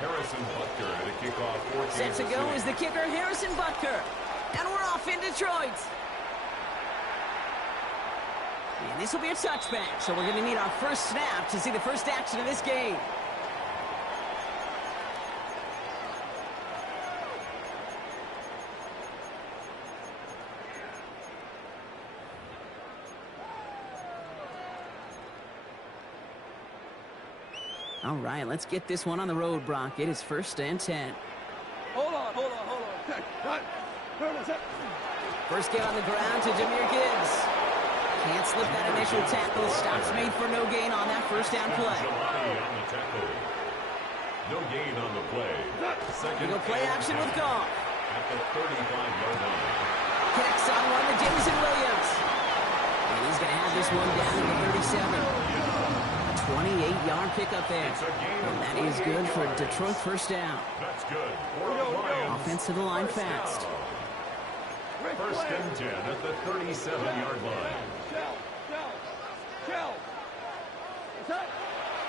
Harrison Butker to kick off for Kansas Set to go City. is the kicker, Harrison Butker. And we're off in Detroit. And this will be a touchback, so we're going to need our first snap to see the first action of this game. All right, let's get this one on the road, Brock. It is 1st and 10. Hold on. First get on the ground to Jahmyr Gibbs. Can't slip that initial tackle. Stops made for no gain on that first down play. Jelani on the tackle. No gain on the play. Second Go play action with Goff. at the 35-yard line. Connects on one to Jameson Williams. And he's going to have this one down to the 37. 28-yard pickup there. And that is good for Detroit first down. That's good. For the Lions. Offense to the line fast. 1st and 10 at the 37-yard line.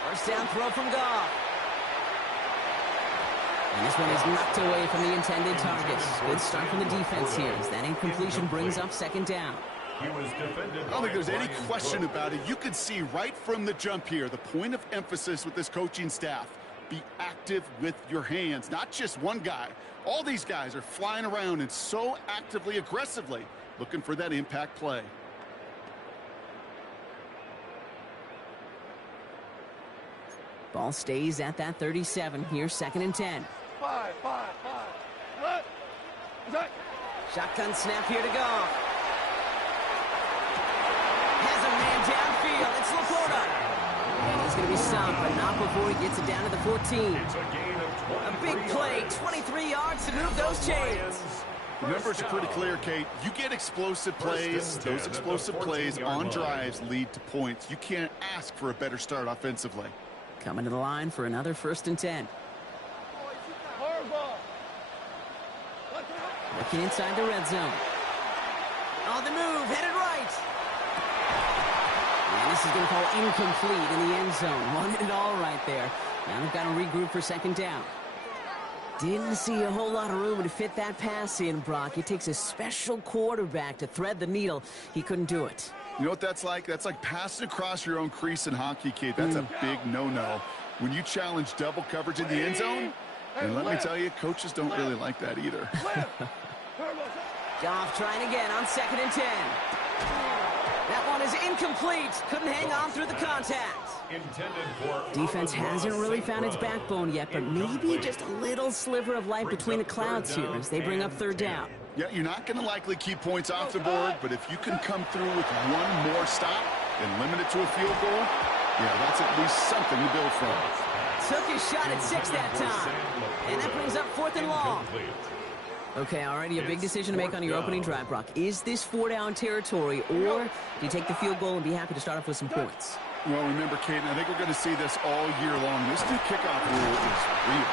First down throw from Goff. And this one is knocked away from the intended target. Good start from the defense here as that incompletion brings up 2nd down. He was defended. I don't think there's any question about it. You could see right from the jump here, the point of emphasis with this coaching staff. Be active with your hands, not just one guy. All these guys are flying around and so actively, aggressively looking for that impact play. Ball stays at that 37 here, 2nd and 10. Five. Shotgun snap here to Goff. Has a man downfield. It's Laporta. And he's going to be stopped, but not before he gets it down to the 14. It's a gain of 23 A big play, yards. 23 yards to move those chains. The numbers are pretty clear, Kate. You get explosive plays. Those explosive plays on drives lead to points. You can't ask for a better start offensively. Coming to the line for another 1st and 10. Looking inside the red zone. On the move, headed right. And this is going to fall incomplete in the end zone. Wanted it all right there. Now they've got to regroup for 2nd down. Didn't see a whole lot of room to fit that pass in, Brock. It takes a special quarterback to thread the needle. He couldn't do it. You know what that's like? That's like passing across your own crease in hockey, Kate. That's a big no-no. When you challenge double coverage in the end zone, and let me tell you, coaches don't really like that either. Goff trying again on 2nd and 10. That one is incomplete. Couldn't hang on through the contact. Defense hasn't really found its backbone yet, but maybe just a little sliver of light between the clouds here as they bring up 3rd down. Yeah, you're not going to likely keep points off the board, but if you can come through with one more stop and limit it to a field goal, yeah, that's at least something to build from. Took his shot at 6 that time. And that brings up 4th and long. Okay, already a big decision to make on your opening drive, Brock. Is this 4-down territory, or do you take the field goal and be happy to start off with some points? Well, remember, Kate, I think we're going to see this all year long. This new kickoff rule is real.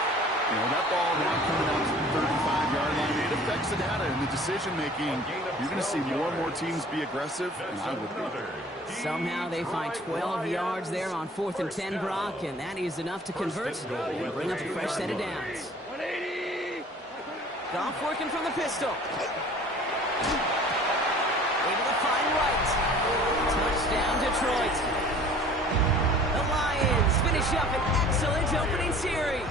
You know, that ball now coming out to the 35-yard line, it affects the data and the decision-making. You're going to see more and more teams be aggressive, and I would be. Somehow they find 12 yards there on 4th and 10, Brock, and that is enough to convert and bring up a fresh set of downs. 180. Goff working from the pistol. Able to find right. Touchdown, Detroit. The Lions finish up an excellent opening series.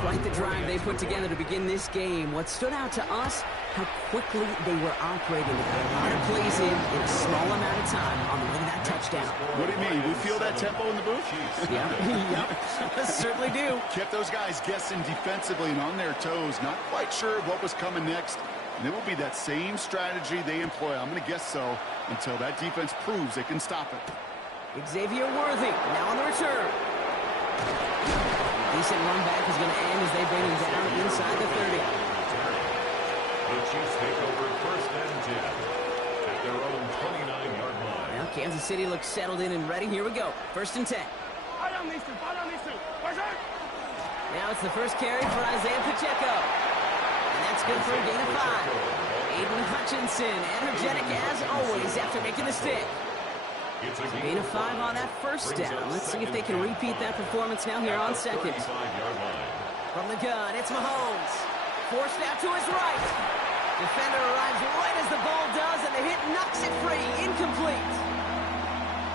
Quite the drive they put together to begin this game. What stood out to us, how quickly they were operating. They got a lot of plays in a small amount of time on the way to that touchdown. What do you mean? We feel that tempo in the booth? Yep, certainly do. Kept those guys guessing defensively and on their toes, not quite sure of what was coming next. And it will be that same strategy they employ, I'm going to guess so, until that defense proves they can stop it. Xavier Worthy now on the return. Decent run back is going to end as they bring him down inside the 30. The Chiefs take over 1st and 10 at their own 29-yard line. Now Kansas City looks settled in and ready. Here we go. 1st and 10. Now it's the first carry for Isaiah Pacheco. And that's good for a gain of 5. Aiden Hutchinson, energetic as always after making the stick. Gain of 5 on that first down. Let's see if they can repeat that performance now here on second. From the gun, it's Mahomes. Forced out to his right. Defender arrives right as the ball does, and the hit knocks it free. Incomplete.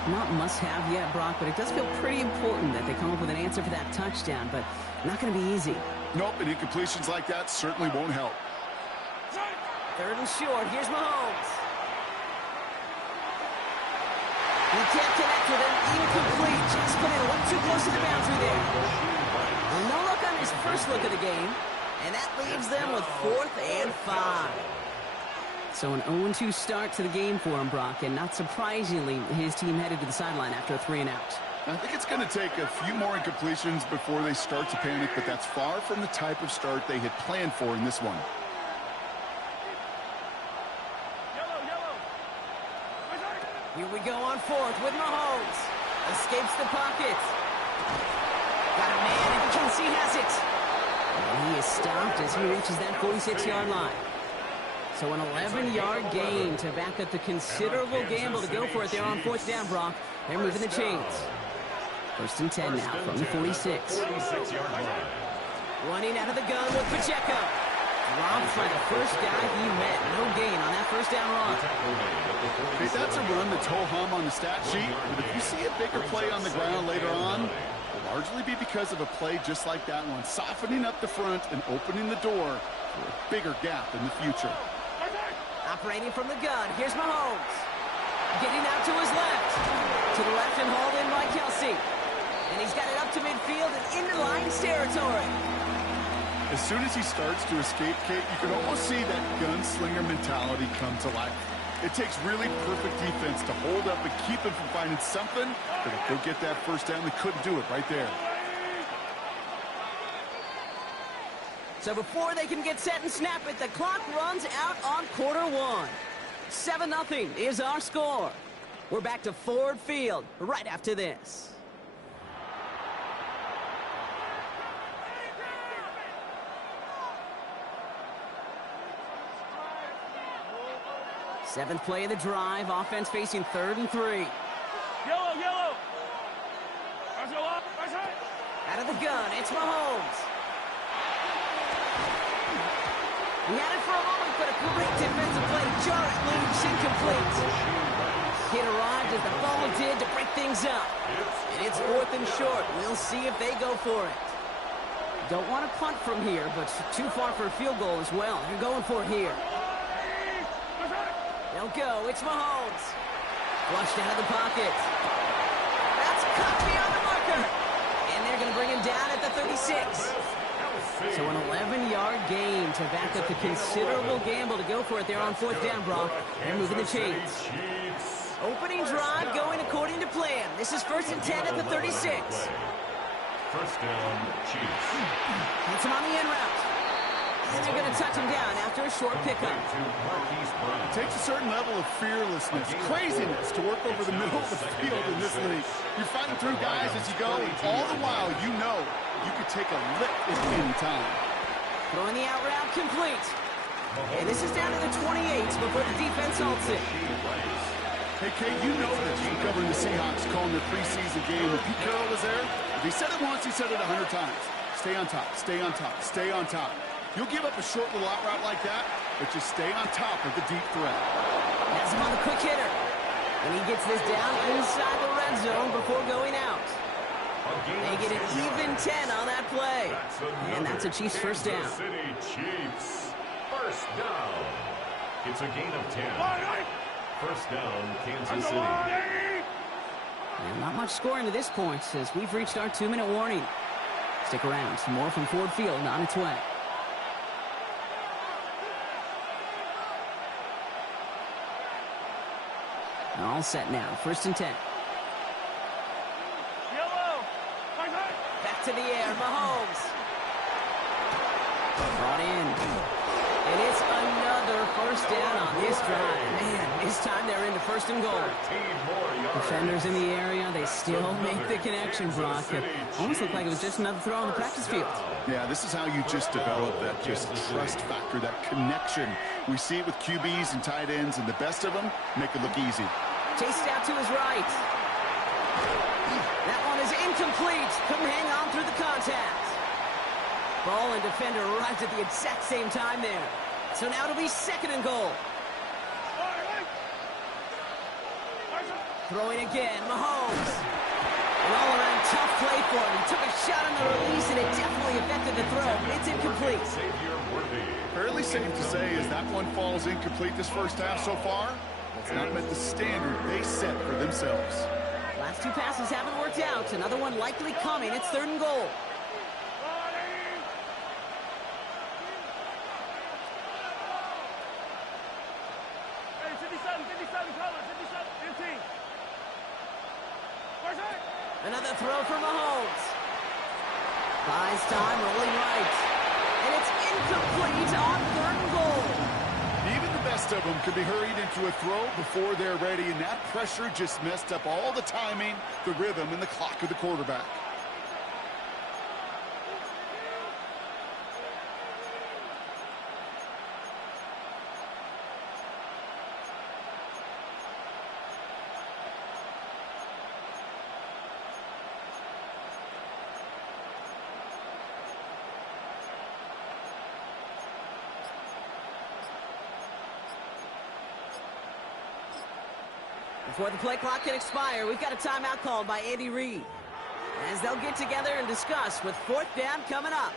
Not must-have yet, Brock, but it does feel pretty important that they come up with an answer for that touchdown, but not going to be easy. Nope, and incompletions like that certainly won't help. 3rd and short. Here's Mahomes. He can't connect with him. Incomplete. Just put it a little too close to the boundary there. Well, no luck on his first look of the game, and that leaves them with 4th and 5. So an 0-2 start to the game for him, Brock, and not surprisingly, his team headed to the sideline after a 3-and-out. I think it's going to take a few more incompletions before they start to panic, but that's far from the type of start they had planned for in this one. Here we go on 4th with Mahomes. Escapes the pocket. Got a man, and Kelsey has it. And he is stopped as he reaches that 46-yard line. So an 11-yard gain to back up the considerable gamble to go for it there on 4th down, Brock. They're moving the chains. 1st and 10 now from the 46. Running out of the gun with Pacheco. Robbed by the first guy he met. No gain on that first down run. Hey, that's a run that's ho-hum on the stat sheet, but if you see a bigger play on the ground later on, it'll largely be because of a play just like that one, softening up the front and opening the door for a bigger gap in the future. Operating from the gun, here's Mahomes. Getting out to his left. To the left and hauled in by Kelsey. And he's got it up to midfield and into Lions territory. As soon as he starts to escape, Kate, you can almost see that gunslinger mentality come to life. It takes really perfect defense to hold up and keep him from finding something, but if they'll get that first down, they couldn't do it right there. So before they can get set and snap it, the clock runs out on quarter 1. 7-0 is our score. We're back to Ford Field right after this. Seventh play of the drive. Offense facing 3rd and 3. Yellow. Out of the gun, it's Mahomes. He had it for a moment, but a great defensive play to jar it loose, incomplete. Hit arrived as the ball did to break things up. And it's 4th and short. We'll see if they go for it. Don't want to punt from here, but too far for a field goal as well. They're going for it here. They'll go. It's Mahomes. Flushed out of the pocket. That's cut beyond the marker. And they're going to bring him down at the 36. So an 11-yard gain to back up the considerable gamble to go for it there on 4th down, Brock. They're moving the chains. Opening drive going according to plan. This is 1st and 10 at the 36. First down, Chiefs. Hits him on the in route. And they're going to touch him down after a short pickup. It takes a certain level of fearlessness, craziness to work over the middle of the field in this league. You're fighting through guys as you go, and all the while you know you could take a lick at any time. Throwing the out route complete. And this is down to the 28 before the defense halts it. Hey, Kate, you know this from covering the Seahawks, calling their preseason game. When Pete Carroll was there, if he said it once, he said it 100 times. Stay on top, stay on top, stay on top. You'll give up a short little out route like that, but just stay on top of the deep threat. Has him on the quick hitter. And he gets this down inside the red zone before going out. They get an even 10 on that play. And that's a Chiefs first down. City Chiefs. First down. It's a gain of 10. First down, Kansas City. And not much scoring to this point as we've reached our 2-minute warning. Stick around. Some more from Ford Field on its way. All set now. 1st and 10. Back to the air. Mahomes. Brought in. And it's another first down on this drive. Man, this time they're into 1st and goal. Defenders in the area. They still make the connection, Brock. It almost looked like it was just another throw on the practice field. Yeah, this is how you just develop that just trust factor, that connection. We see it with QBs and tight ends, and the best of them make it look easy. Chased out to his right. That one is incomplete. Couldn't hang on through the contact. Ball and defender arrived at the exact same time there. So now it'll be 2nd and goal. Throwing again, Mahomes. An all-around tough play for him. He took a shot on the release, and it definitely affected the throw. It's incomplete. Fairly safe to say as that one falls incomplete this first half so far, that's not met the standard they set for themselves. Last 2 passes haven't worked out. Another one likely coming. It's 3rd and goal. Another throw for Mahomes. Buys time, rolling right. And it's incomplete on 3rd and goal. Even the best of them could be hurried into a throw before they're ready, and that pressure just messed up all the timing, the rhythm, and the clock of the quarterback. Before the play clock can expire, we've got a timeout called by Andy Reid, as they'll get together and discuss with 4th down coming up.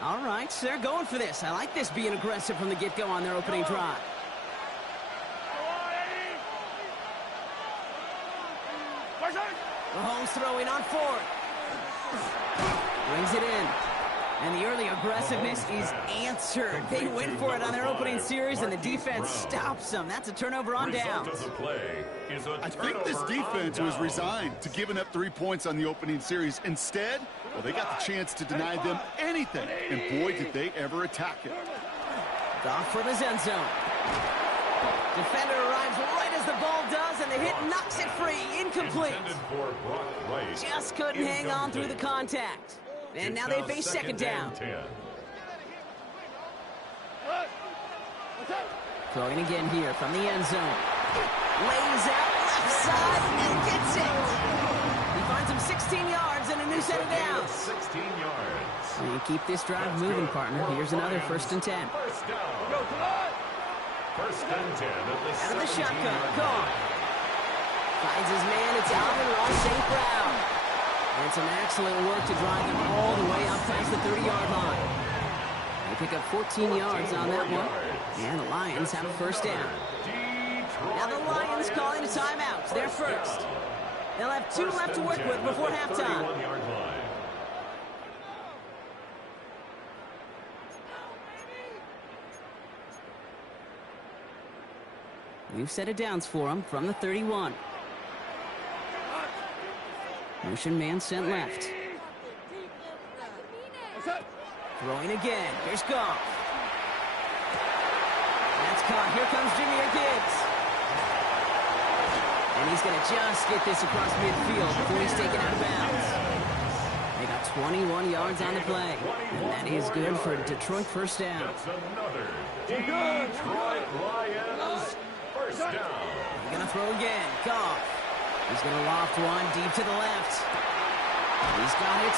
All right, so they're going for this. I like this being aggressive from the get-go on their opening drive. Mahomes throwing on 4th. Brings it in. And the early aggressiveness is answered. They went for it on their opening series, and the defense stops them. That's a turnover on downs. I think this defense was resigned to giving up 3 points on the opening series. Instead, well, they got the chance to deny them anything. And boy, did they ever attack it. Off from his end zone. Defender arrives right as the ball does, and the hit knocks it free. Incomplete. Just couldn't hang on through the contact. And now they face 2nd down. Throwing again here from the end zone. Lays out left side and gets it. He finds him 16 yards and a new set of downs. 16 yards. And keep this drive moving, partner. Here's another 1st and 10. First and 10 out of the shotgun. Gone. Finds his man. It's Alvin St. Brown. And some excellent work to drive them all the way up past the 30-yard line. They pick up 14 yards on that one. And the Lions have a 1st down. Now the Lions calling a timeout. They're first. They'll have 2 left to work with before halftime. We've set it downs for him from the 31. Motion man sent left. Throwing again. Here's Goff. That's caught. Here comes Jahmyr Gibbs. And he's going to just get this across midfield before he's taken out of bounds. They got 21 yards on the play. And that is good for a Detroit 1st down. That's another Detroit Lions 1st down. He's going to throw again. Goff. He's going to loft one deep to the left. He's got it.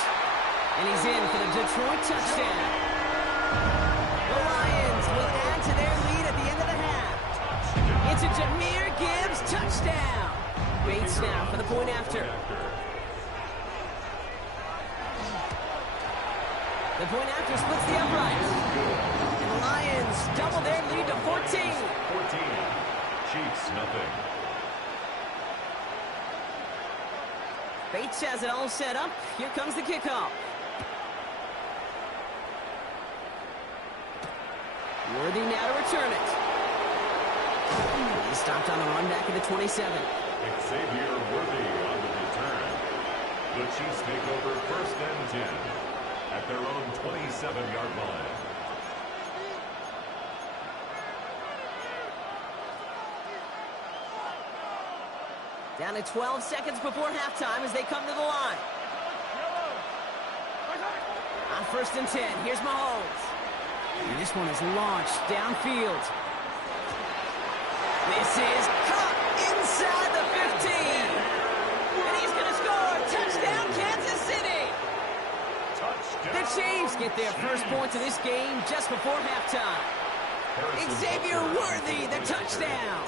And he's in for the Detroit touchdown. The Lions will add to their lead at the end of the half. It's a Jahmyr Gibbs touchdown. Bates now for the point after. The point after splits the uprights. And the Lions double their lead to 14. 14. Chiefs, nothing. Bates has it all set up. Here comes the kickoff. Worthy now to return it. He stopped on the run back at the 27. Xavier Worthy on the return. The Chiefs take over 1st and 10 at their own 27-yard line. Down to 12 seconds before halftime as they come to the line. On 1st and 10, here's Mahomes. And this one is launched downfield. This is caught inside the 15. And he's going to score. Touchdown, Kansas City. The Chiefs get their first points of this game just before halftime. Xavier Worthy, the touchdown.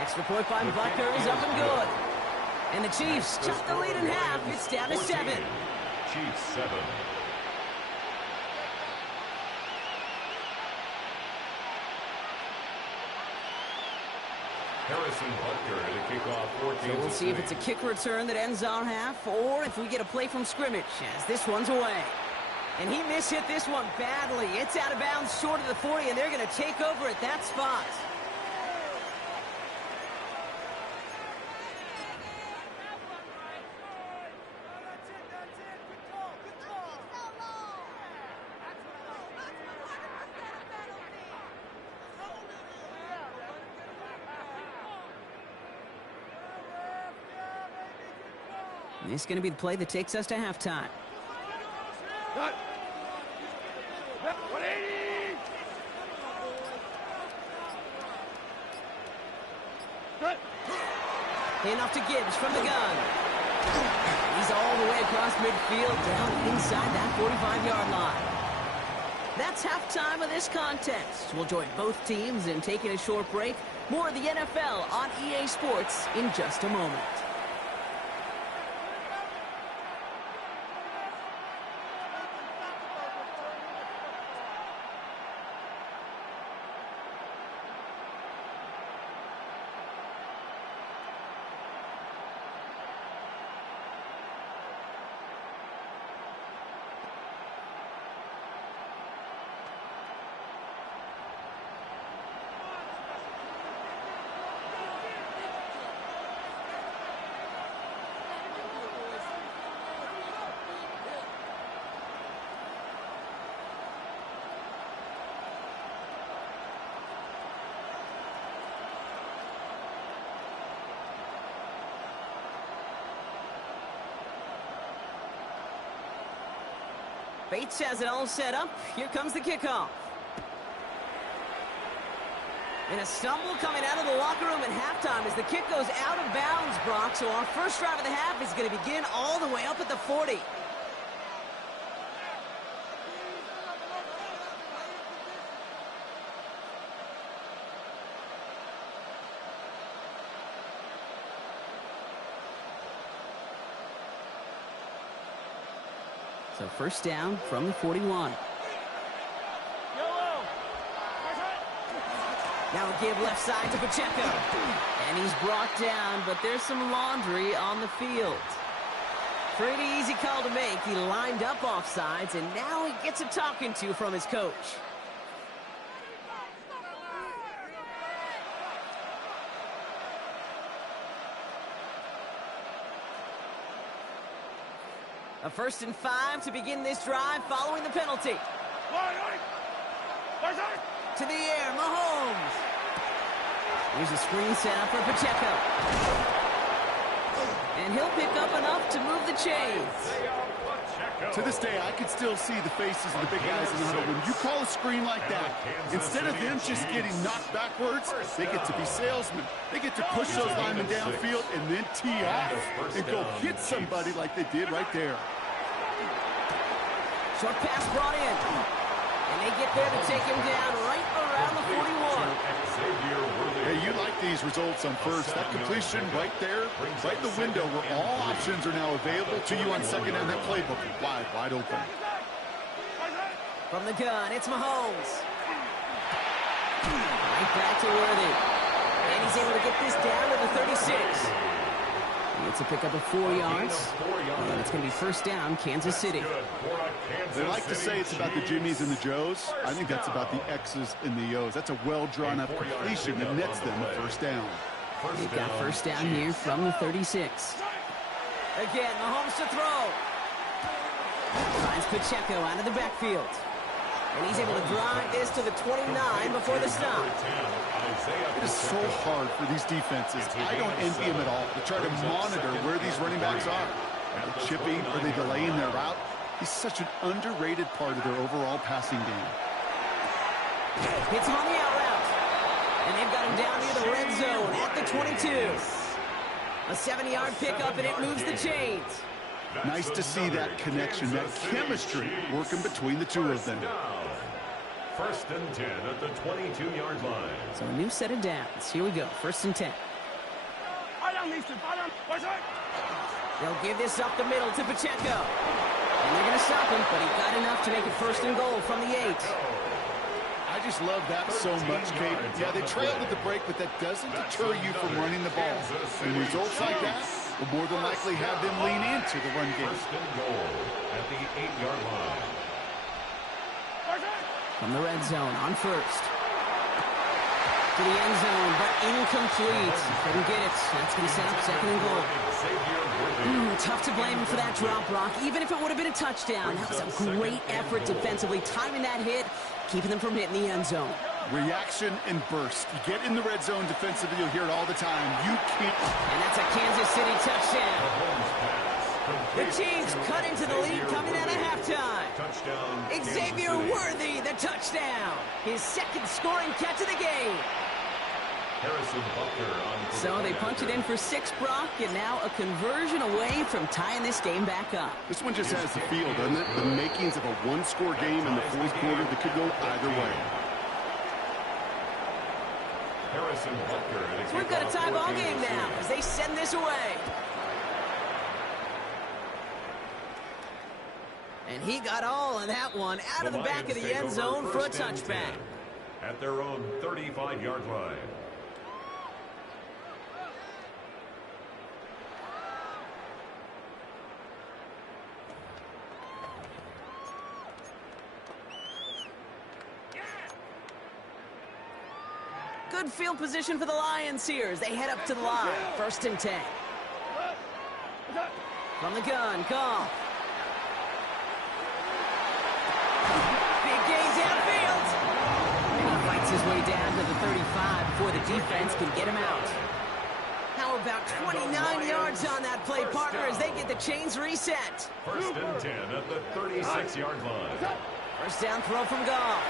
Extra point by Butker is up and good. And the Chiefs cut the lead in half. It's down to 7. Chiefs 7. Harrison Butker to kick off 14. So we'll see if it's a kick return that ends our half, or if we get a play from scrimmage as this one's away. And he mishit this one badly. It's out of bounds short of the 40, and they're going to take over at that spot. This is going to be the play that takes us to halftime. Enough to Gibbs from the gun. He's all the way across midfield, down inside that 45-yard line. That's halftime of this contest. We'll join both teams in taking a short break. More of the NFL on EA Sports in just a moment. Bates has it all set up. Here comes the kickoff. And a stumble coming out of the locker room at halftime as the kick goes out of bounds, Brock. So our first drive of the half is going to begin all the way up at the 40. So first down from the 41. Now a give left side to Pacheco. And he's brought down, but there's some laundry on the field. Pretty easy call to make. He lined up offsides, and now he gets a talking to from his coach. A 1st and 5 to begin this drive following the penalty. To the air, Mahomes. Here's a screen set up for Pacheco. And he'll pick up enough to move the chains. To this day, I can still see the faces of the big guys in the huddle. When you call a screen like that, instead of them just getting knocked backwards, they get to be salesmen. They get to push those linemen downfield and then tee off and go hit somebody like they did right there. Short pass brought in. And they get there to take him down right around the 41. Hey, you like these results on first. That completion right there, right in the window where all options are now available to you on second and that playbook wide open. From the gun, it's Mahomes. Right back to Worthy. And he's able to get this down to the 36. It's a pickup of 4 yards. And it's going to be first down, Kansas City. They like to say it's about the Jimmies and the Joes. I think that's about the X's and the O's. That's a well-drawn-up completion that nets them a first down. They've got first down here from the 36. Again, Mahomes to throw. Finds Pacheco out of the backfield. And he's able to drive this to the 29 before the stop. It is so hard for these defenses. I don't envy them at all to try to monitor where these running backs are. Are they chipping? Are they delaying their route? He's such an underrated part of their overall passing game. Hits him on the out route. And they've got him down near the red zone at the 22. A 7-yard pickup, and it moves the chains. Nice to see that connection, that chemistry working between the two of them. First and 10 at the 22-yard line. So a new set of downs. Here we go. First and 10. They'll give this up the middle to Pacheco. And they're going to stop him, but he got enough to make it first and goal from the 8. I just love that so much, Kate. Yeah, they trailed at the break, but that doesn't deter you from running the ball. And results like that will more than likely have them lean into the run game. First and goal at the 8-yard line. From the red zone on first. To the end zone, but incomplete. Couldn't get it. That's going to set up second and goal. Tough to blame him for that drop, Brock. Even if it would have been a touchdown, that was a great effort defensively, timing that hit, keeping them from hitting the end zone. Reaction and burst. You get in the red zone defensively, you'll hear it all the time. You can't. And that's a Kansas City touchdown. The Chiefs cut into the lead coming out of halftime. Xavier Worthy, the touchdown. His second scoring catch of the game. So they punch it in for 6, Brock, and now a conversion away from tying this game back up. This one just has the feel, doesn't it? The makings of a one-score game in the fourth quarter that could go either way. So we've got a tie ball game now as they send this away. And he got all of that one out of the back of the end zone for a touchback. At their own 35-yard line. Good field position for the Lions here as they head up to the line. First and 10. From the gun, Goff. Big gain downfield. And he fights his way down to the 35 before the defense can get him out. How about 29 yards on that play, partner, as they get the chains reset. First and 10 at the 36-yard line. First down throw from Goff.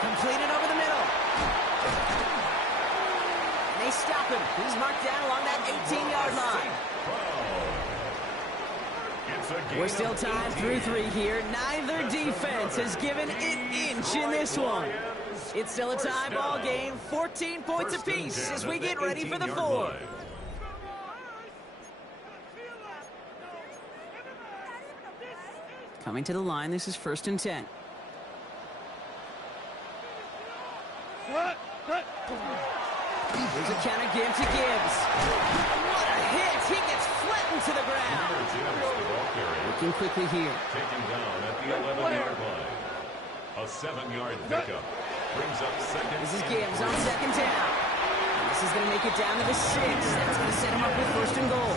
Completed over the middle. And they stop him. He's marked down along that 18-yard line. We're still tied through 3 here. Neither defense has given an inch in this one. It's still a tie ball game. 14 points apiece as we get ready for the 4th. Coming to the line, this is first and 10. Here's a counter give to Gibbs. What a hit! He gets flattened to the ground. Looking quickly here. Taken down at the 11-yard line. A 7-yard pickup brings up second. This is Gibbs on second down. And this is going to make it down to the 6. That's going to set him up with first and goal.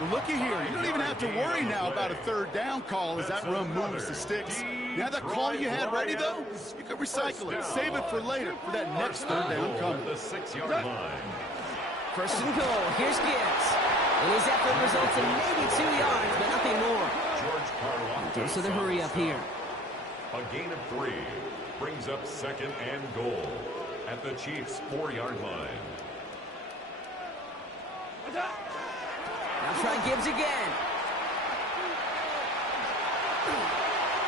Well, looky here. You don't even have to worry now about a third down call as that run moves the sticks. Now that call you had ready, though, you can recycle it. Save it for later for that next third down coming. The 6-yard line. First and goal. Here's Gibbs. And his effort results in maybe 2 yards, but nothing more. Goes to the hurry up here. A gain of 3 brings up second and goal at the Chiefs' 4-yard line. Now try Gibbs again.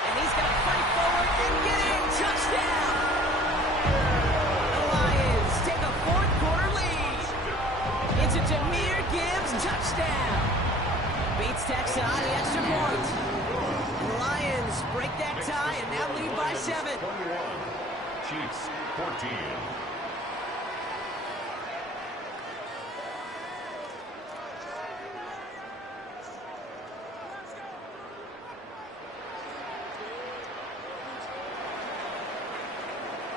And he's going to fight forward and get in. Touchdown! The Lions take a fourth-quarter lead. It's a Jahmyr Gibbs touchdown. Beats Texas on the extra point. And the Lions break that tie and now lead by 7. Chiefs 14.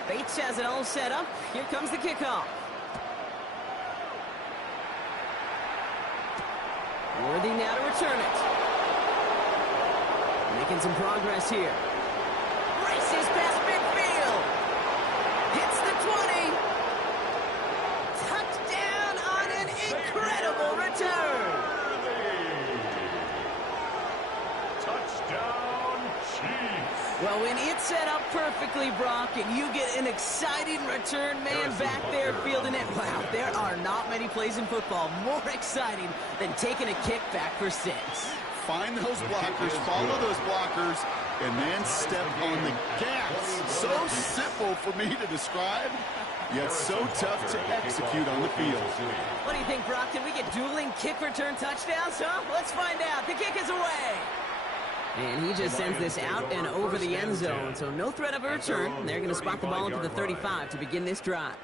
Bates has it all set up. Here comes the kickoff. Worthy now to return it. Making some progress here. Races past midfield. Hits the 20. Touchdown on an incredible return. Touchdown, Chiefs. Well, when it's set up perfectly, Brock, and you get an exciting return man back there fielding it, wow, there are not many plays in football more exciting than taking a kick back for 6. Find those blockers, follow those blockers, and then step on the gas. So simple for me to describe, yet so tough to execute on the field. What do you think, Brock? Can we get dueling kick return touchdowns, huh? Let's find out. The kick is away. And he just sends this out and over the end zone, so no threat of a return. They're going to spot the ball into the 35 to begin this drive.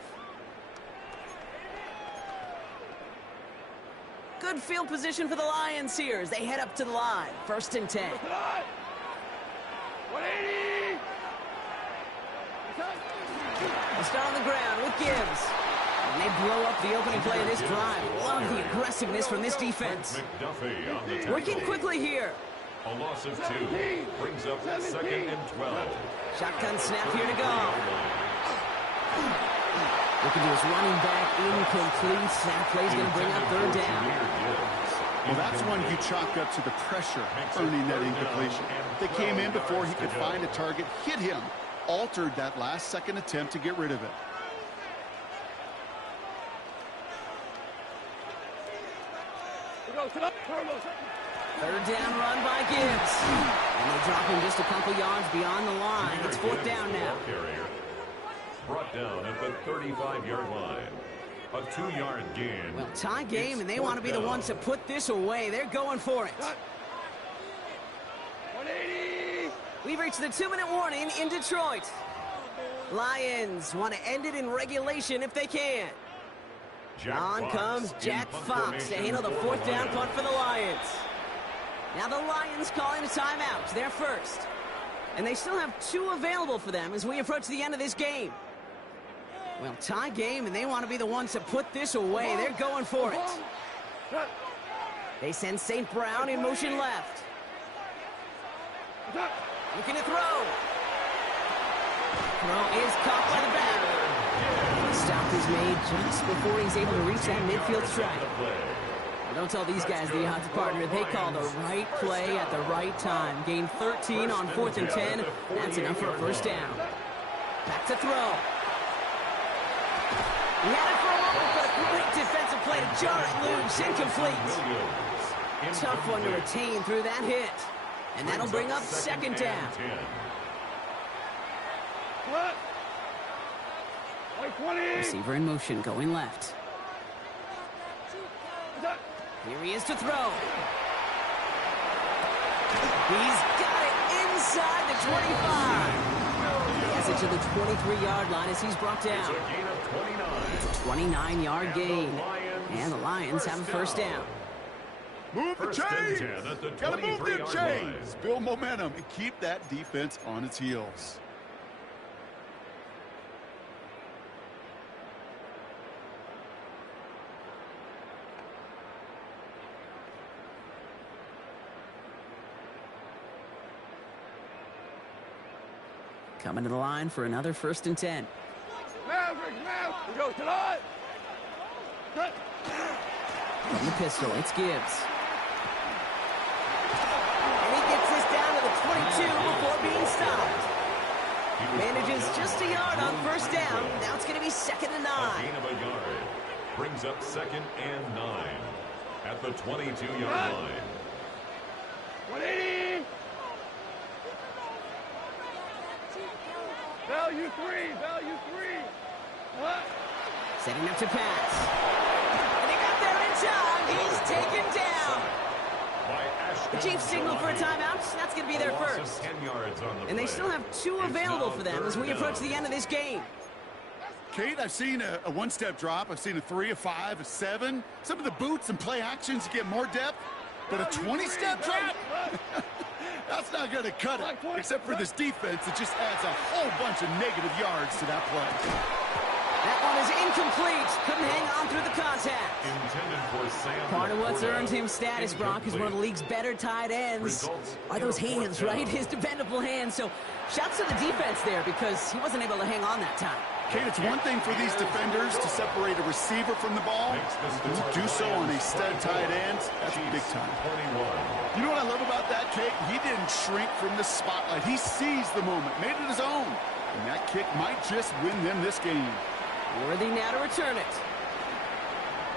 Good field position for the Lions here as they head up to the line. 1st and 10. 180! They start on the ground with Gibbs. And they blow up the opening play of this drive. Love the aggressiveness from this defense. Working quickly here. A loss of 2 brings up 2nd and 12. Shotgun snap here to go. Looking to his running back, incomplete. That play's going to bring up 3rd down. Well, that's one you chalk up to the pressure earning that incompletion. They came in before he could find a target, hit him, altered that last-second attempt to get rid of it. Third down run by Gibbs. And they drop him just a couple yards beyond the line. It's 4th down now. Brought down at the 35-yard line. A 2-yard gain. Well, tie game, and they want to be the ones to put this away. They're going for it. 180! We've reached the 2-minute warning in Detroit. Lions want to end it in regulation if they can. On comes Jack Fox to handle the 4th down punt for the Lions. Now the Lions calling a timeout. They're first. And they still have 2 available for them as we approach the end of this game. Well, tie game, and they want to be the ones to put this away. They're going for it. They send St. Brown in motion left. Looking to throw. Throw is caught by the back. The stop is made just before he's able to reach that midfield strike. Well, don't tell these guys the odds, partner. They call the right play at the right time. Gain 13 on 4th and 10. That's enough for a 1st down. Back to throw. He had it for a moment, but a great defensive play to jar it loose. Incomplete. Tough one to retain through that hit. And that'll bring up 2nd down. Receiver in motion, going left. Here he is to throw. He's got it inside the 25. He has it to the 23-yard line as he's brought down. It's a 29-yard gain. And the Lions have a 1st down. Move the chains! Gotta move the chains! Build momentum and keep that defense on its heels. Coming to the line for another 1st and 10. From the pistol, it's Gibbs. And he gets this down to the 22 before being stopped. Manages just a yard on 1st down. Now it's going to be 2nd and 9. Gain of a yard brings up 2nd and 9 at the 22-yard line. 180! Value 3! Value 3! Setting up to pass. And he got there in time. He's taken down. The Chiefs signal for a timeout. That's going to be their 1st. And they still have 2 available for them as we approach the end of this game. Kate, I've seen a 1-step drop. I've seen a 3, a 5, a 7. Some of the boots and play actions get more depth. But a 20-step drop? That's not going to cut it, except for this defense that just adds a whole bunch of negative yards to that play. That one is incomplete. Couldn't hang on through the contact. Intended for Sam. Part of what's earned him status, Brock, is one of the league's better tight ends. Are those hands, right? His dependable hands. So shouts to the defense there because he wasn't able to hang on that time. Kate, it's one thing for these defenders to separate a receiver from the ball, but to do so on a stud tight end, that's big time. You know what I love about that, Kate? He didn't shrink from the spotlight. He seized the moment, made it his own. And that kick might just win them this game. Worthy now to return it.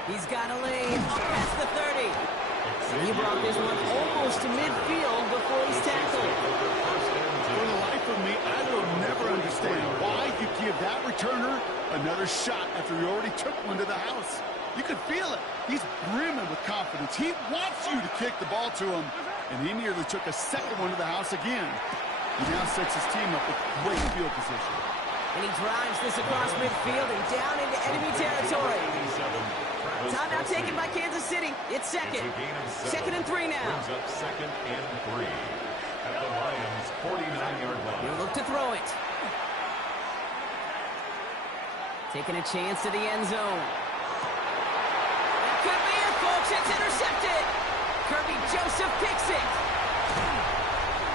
He's got a lane up past the 30. And he brought this one almost to midfield before he's tackled. For the life of me, I will never understand why you give that returner another shot after he already took one to the house. You can feel it. He's brimming with confidence. He wants you to kick the ball to him, and he nearly took a second one to the house again. He now sets his team up with great field position. And he drives this across midfield and down into enemy territory. Timeout taken by Kansas City. It's second. Second and 3 now. Brings up second and 3 at the Lions' 49-yard line. He'll look to throw it. Taking a chance to the end zone. That could be it, folks. It's intercepted. Kirby Joseph picks it.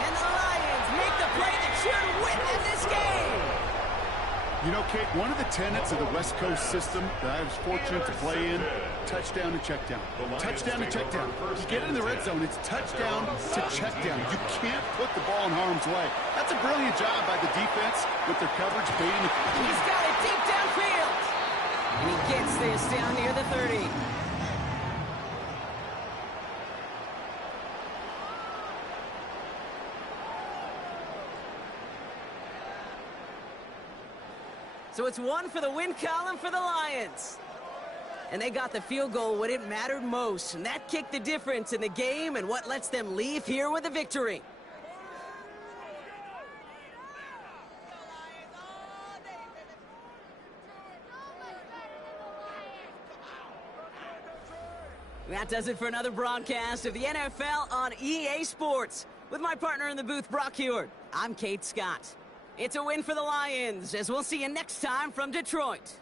And the Lions make the play that should win them this game. You know, Kate, one of the tenets of the West Coast system that I was fortunate to play in, touchdown to check down. Touchdown to check down. You get in the red zone, it's touchdown to check down. You can't put the ball in harm's way. That's a brilliant job by the defense with their coverage baiting the... He's got it deep downfield. And he gets this down near the 30. So it's one for the win column for the Lions. And they got the field goal when it mattered most. And that kicked the difference in the game and what lets them leave here with a victory. That does it for another broadcast of the NFL on EA Sports. With my partner in the booth, Brock Heward, I'm Kate Scott. It's a win for the Lions, as we'll see you next time from Detroit.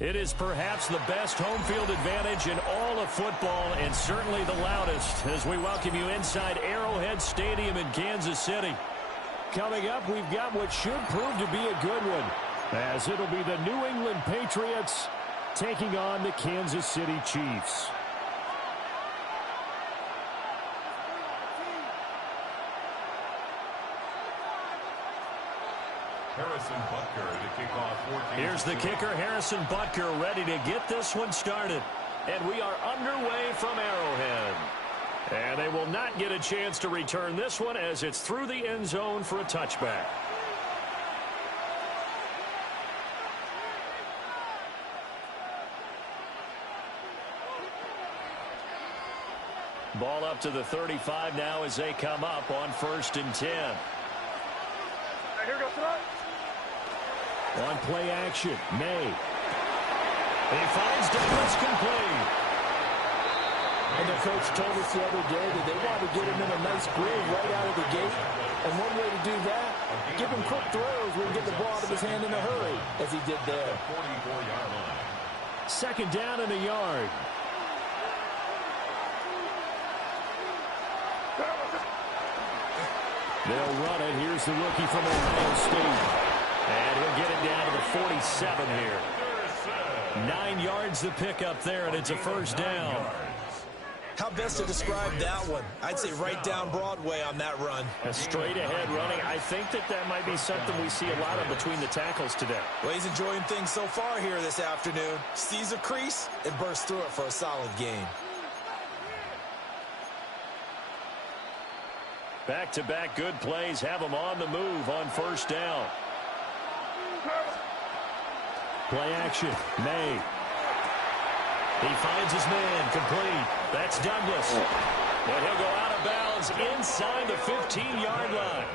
It is perhaps the best home field advantage in all of football and certainly the loudest as we welcome you inside Arrowhead Stadium in Kansas City. Coming up, we've got what should prove to be a good one, as it'll be the New England Patriots taking on the Kansas City Chiefs. Harrison Butker to kick off. Here's the kicker, Harrison Butker, ready to get this one started. And we are underway from Arrowhead. And they will not get a chance to return this one as it's through the end zone for a touchback. Ball up to the 35 now as they come up on 1st and 10. Here goes throw. On play action, May. He finds Douglas complete. And the coach told us the other day that they want to get him in a nice groove right out of the gate. And one way to do that, give him quick throws where he get the ball out of his hand in a hurry, as he did there. 44-yard line. 2nd down and a yard. They'll run it. Here's the rookie from Ohio State. And he'll get it down to the 47 here. 9 yards to pick up there, and it's a first down. How best to describe that one? I'd say right down Broadway on that run. A straight-ahead running. I think that might be something we see a lot of between the tackles today. Well, he's enjoying things so far here this afternoon. Sees a crease and bursts through it for a solid gain. Back-to-back good plays have him on the move on first down. Play action. May. He finds his man. Complete. That's Douglas. And he'll go out of bounds inside the 15-yard line.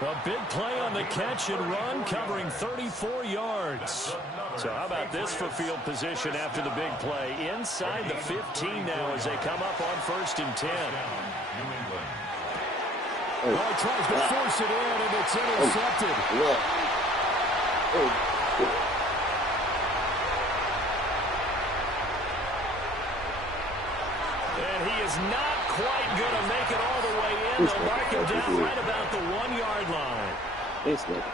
A big play on the catch and run, covering 34 yards. So how about this for field position after the big play? Inside the 15 now as they come up on 1st and 10. Oh, tries to force it in, and it's intercepted. And he is not quite going to make it all the way in. They'll mark him down right about the 1-yard line.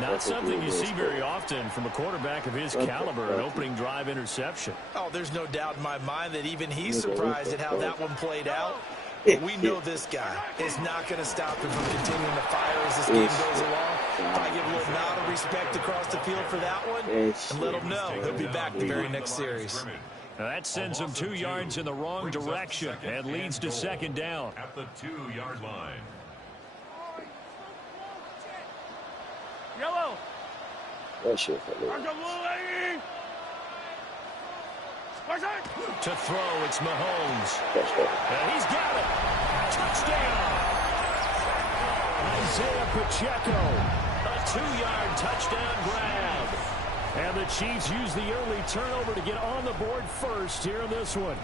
Not something you see very often from a quarterback of his caliber, an opening drive interception. Oh, there's no doubt in my mind that even he's surprised at how that one played out. But we know this guy is not going to stop him from continuing to fire as this game goes along. If I give a little nod of respect across the field for that one, and let him know he'll be back the very next series. Now that sends him 2 yards in the wrong direction and leads to 2nd down. At the 2-yard line. Yellow. To throw, it's Mahomes. And he's got it. Touchdown. Isaiah Pacheco. A 2-yard touchdown grab. And the Chiefs use the early turnover to get on the board first here in this one.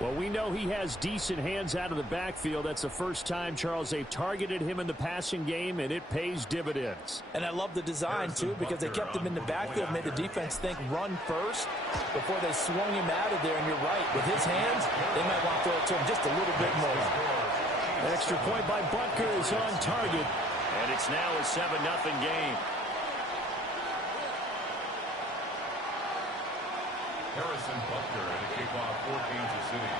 Well, we know he has decent hands out of the backfield. That's the first time, Charles, they've targeted him in the passing game, and it pays dividends. And I love the design, too, because they kept him in the backfield, made the defense think run first before they swung him out of there. And you're right, with his hands, they might want to throw it to him just a little bit more. Extra point by Butker is on target. And it's now a 7-0 game. Harrison Butker and a kickoff for Kansas City.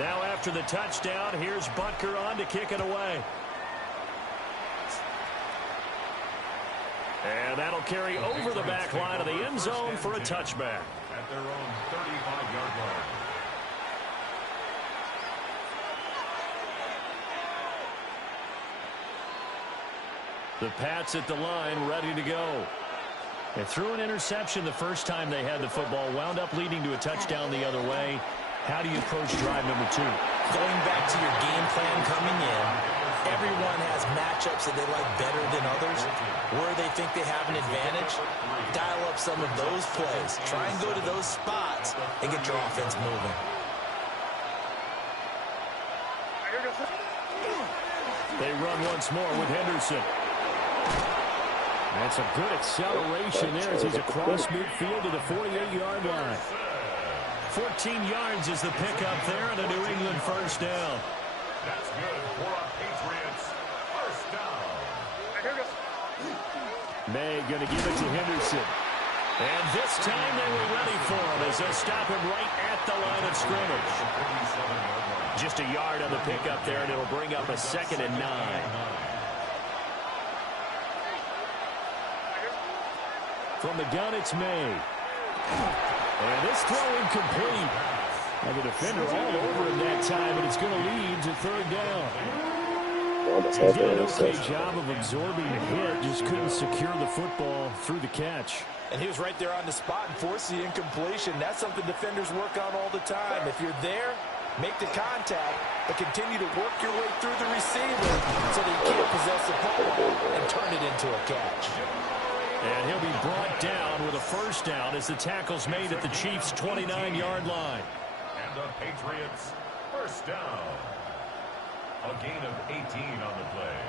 Now after the touchdown, here's Butker on to kick it away. And that'll carry over the back line of the end zone for a touchback. At their own 35-yard line. The Pats at the line, ready to go. They threw an interception the first time they had the football, wound up leading to a touchdown the other way. How do you approach drive number 2? Going back to your game plan coming in, everyone has matchups that they like better than others. Where they think they have an advantage, dial up some of those plays. Try and go to those spots and get your offense moving. They run once more with Henderson. That's a good acceleration there as he's across midfield to the 48-yard line. 14 yards is the pickup there and a New England first down. That's good for a Patriots first down. May going to give it to Henderson. And this time they were ready for him as they stop him right at the line of scrimmage. Just a yard on the pickup there, and it'll bring up a 2nd and 9. From the gun, it's May. And this throw incomplete. And the defender all over him that time, and it's going to lead to 3rd down. He did an okay job of absorbing the hit, just couldn't secure the football through the catch. And he was right there on the spot and forced the incompletion. That's something defenders work on all the time. If you're there, make the contact, but continue to work your way through the receiver so that you can't possess the ball and turn it into a catch. And he'll be brought down with a first down as the tackle's made at the Chiefs' 29-yard line. And the Patriots first down. A gain of 18 on the play.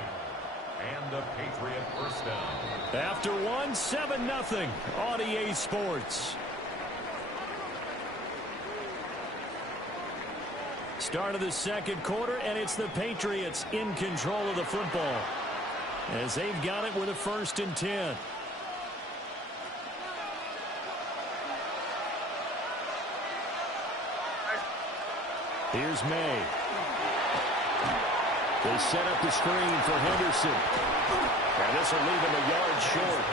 And the Patriot first down. After one, 7-0 on EA Sports. Start of the second quarter, and it's the Patriots in control of the football as they've got it with a 1st and 10. Here's May. They set up the screen for Henderson. And this will leave him a yard short.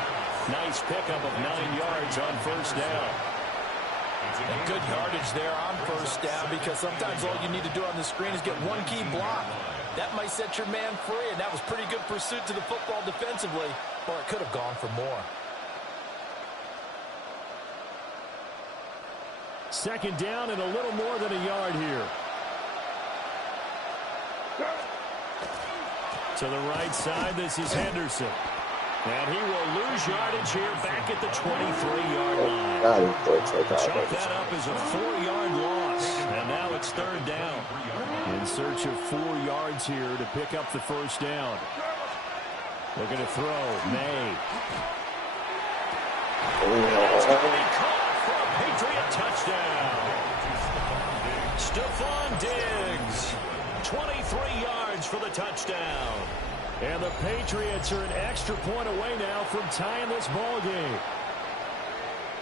Nice pickup of 9 yards on 1st down. And good yardage there on 1st down, because sometimes all you need to do on the screen is get one key block. That might set your man free, and that was pretty good pursuit to the football defensively, or it could have gone for more. 2nd down and a little more than a yard here. To the right side, this is Henderson. And he will lose yardage here back at the 23-yard line. Chalk that up as a 4-yard loss. And now it's 3rd down. In search of 4 yards here to pick up the 1st down. Looking to throw. May. And it's going to be caught for a Patriot touchdown. Stephon Diggs. 23 yards for the touchdown. And the Patriots are an extra point away now from tying this ball game.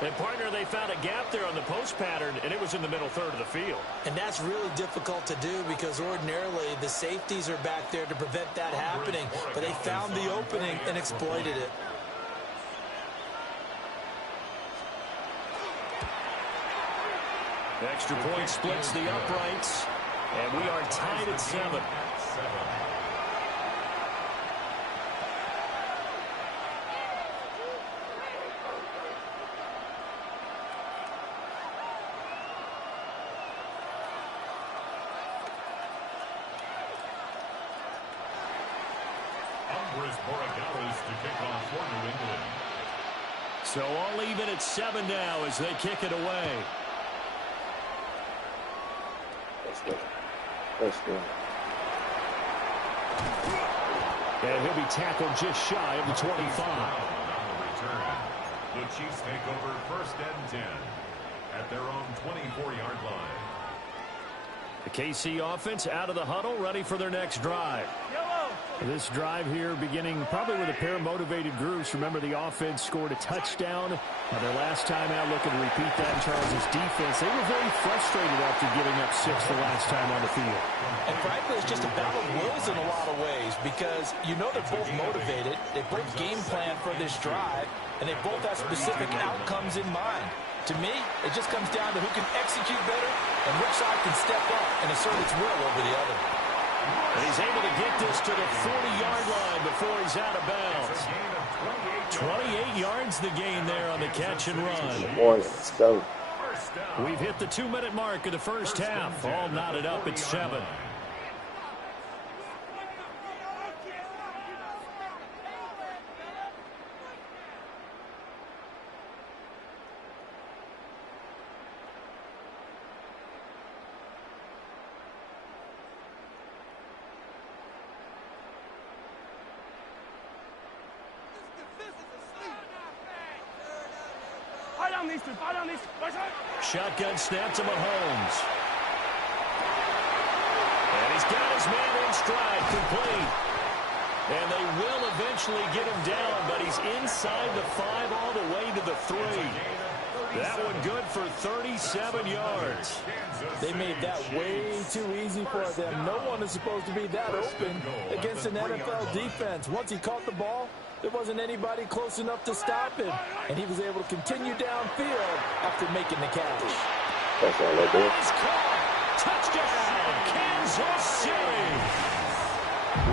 And, partner, they found a gap there on the post pattern, and it was in the middle third of the field. And that's really difficult to do, because ordinarily the safeties are back there to prevent that happening. But they found the opening and exploited it. Extra point splits the uprights, and we are tied at 7. So all even at 7 now as they kick it away. Let's go. And he'll be tackled just shy of the 25. The Chiefs take over 1st and 10 at their own 24-yard line. The KC offense out of the huddle, ready for their next drive. This drive here beginning probably with a pair of motivated groups. Remember, the offense scored a touchdown. Their last time out, looking to repeat that in Charles' defense. They were very frustrated after giving up 6 the last time on the field. And frankly, it's just a battle of wills in a lot of ways, because you know they're both motivated. They both game plan for this drive, and they both have specific outcomes in mind. To me, it just comes down to who can execute better and which side can step up and assert its will over the other. And he's able to get this to the 40-yard line before he's out of bounds. 28 yards the gain there on the catch and run. Let's go. We've hit the 2-minute mark of the first half. All knotted up at 7. Shotgun snap to Mahomes. And he's got his man in stride, complete. And they will eventually get him down, but he's inside the 5 all the way to the 3. That one good for 37 yards. They made that way too easy for them. No one is supposed to be that open against an NFL defense. Once he caught the ball, there wasn't anybody close enough to stop him, and he was able to continue downfield after making the catch. That's all they do. Touchdown, Kansas City.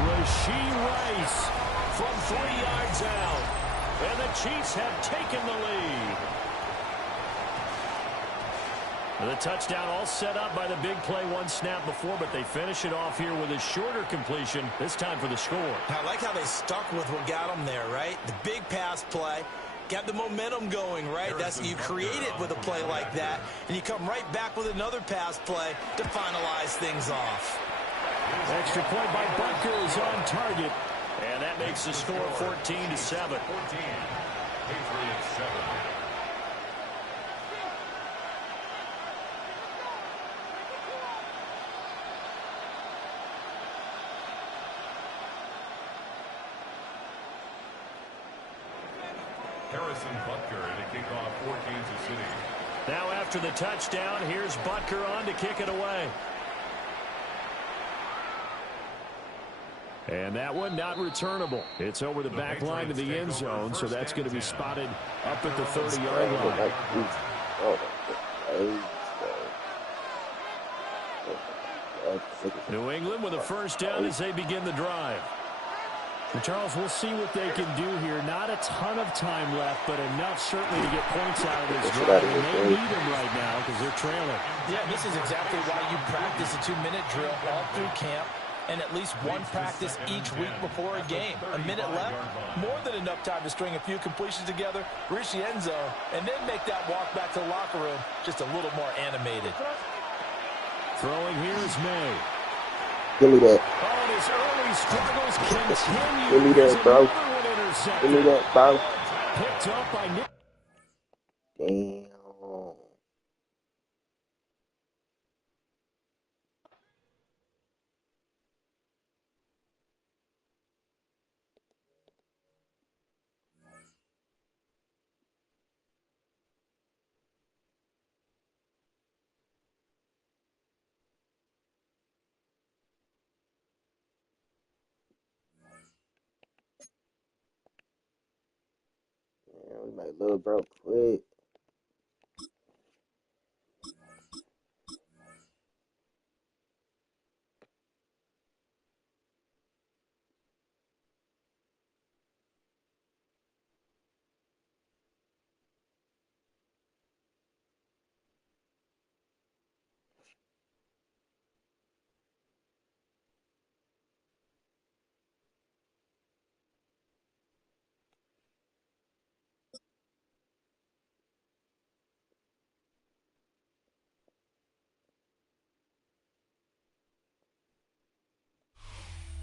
Rashee Rice from 3 yards out, and the Chiefs have taken the lead. The touchdown all set up by the big play, 1 snap before, but they finish it off here with a shorter completion, this time for the score. I like how they stuck with what got them there, right? The big pass play, got the momentum going, right? That's, you create it with a play like that, and you come right back with another pass play to finalize things off. Extra point by Buckers on target, and that makes the score 14-7. 14. Patriots 7. Harrison Butker to kick off for Kansas City. Now after the touchdown, here's Butker on to kick it away. And that one not returnable. It's over the back line to the end zone, so that's going to be spotted up at the 30-yard line. New England with a first down as they begin the drive. And Charles, we'll see what they can do here. Not a ton of time left, but enough certainly to get points out of this drive. And they need them right now because they're trailing. Yeah, this is exactly why you practice a 2-minute drill all through camp and at least one practice each week before a game. A minute left, more than enough time to string a few completions together, reach the end zone, and then make that walk back to the locker room just a little more animated. Throwing here is May. Give me that. Oh, and his early struggles continue. Give me that, bro. Give me that, bro. Picked up by Nick. Damn. My little bro quit.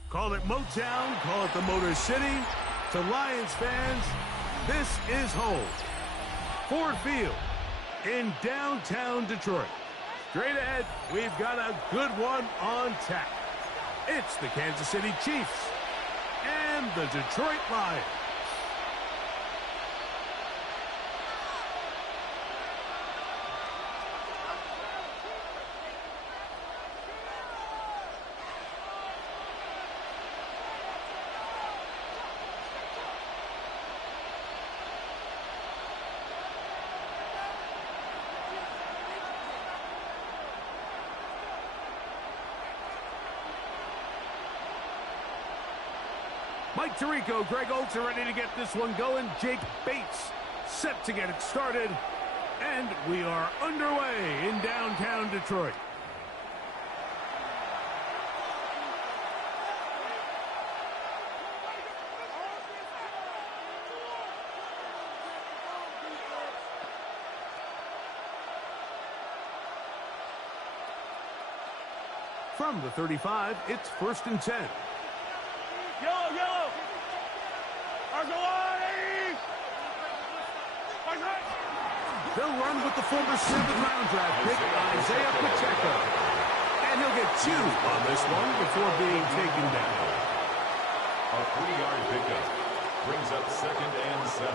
Call it Motown, call it the Motor City. To Lions fans, this is home. Ford Field in downtown Detroit. Straight ahead, we've got a good one on tap. It's the Kansas City Chiefs and the Detroit Lions. Mike Tirico, Greg Olsen ready to get this one going. Jake Bates set to get it started. And we are underway in downtown Detroit. From the 35, it's 1st and 10. Yellow! They'll run with the former 7th-round draft pick, Isaiah Pacheco. And he'll get 2 on this one before being taken down. A 3-yard pickup brings up 2nd and 7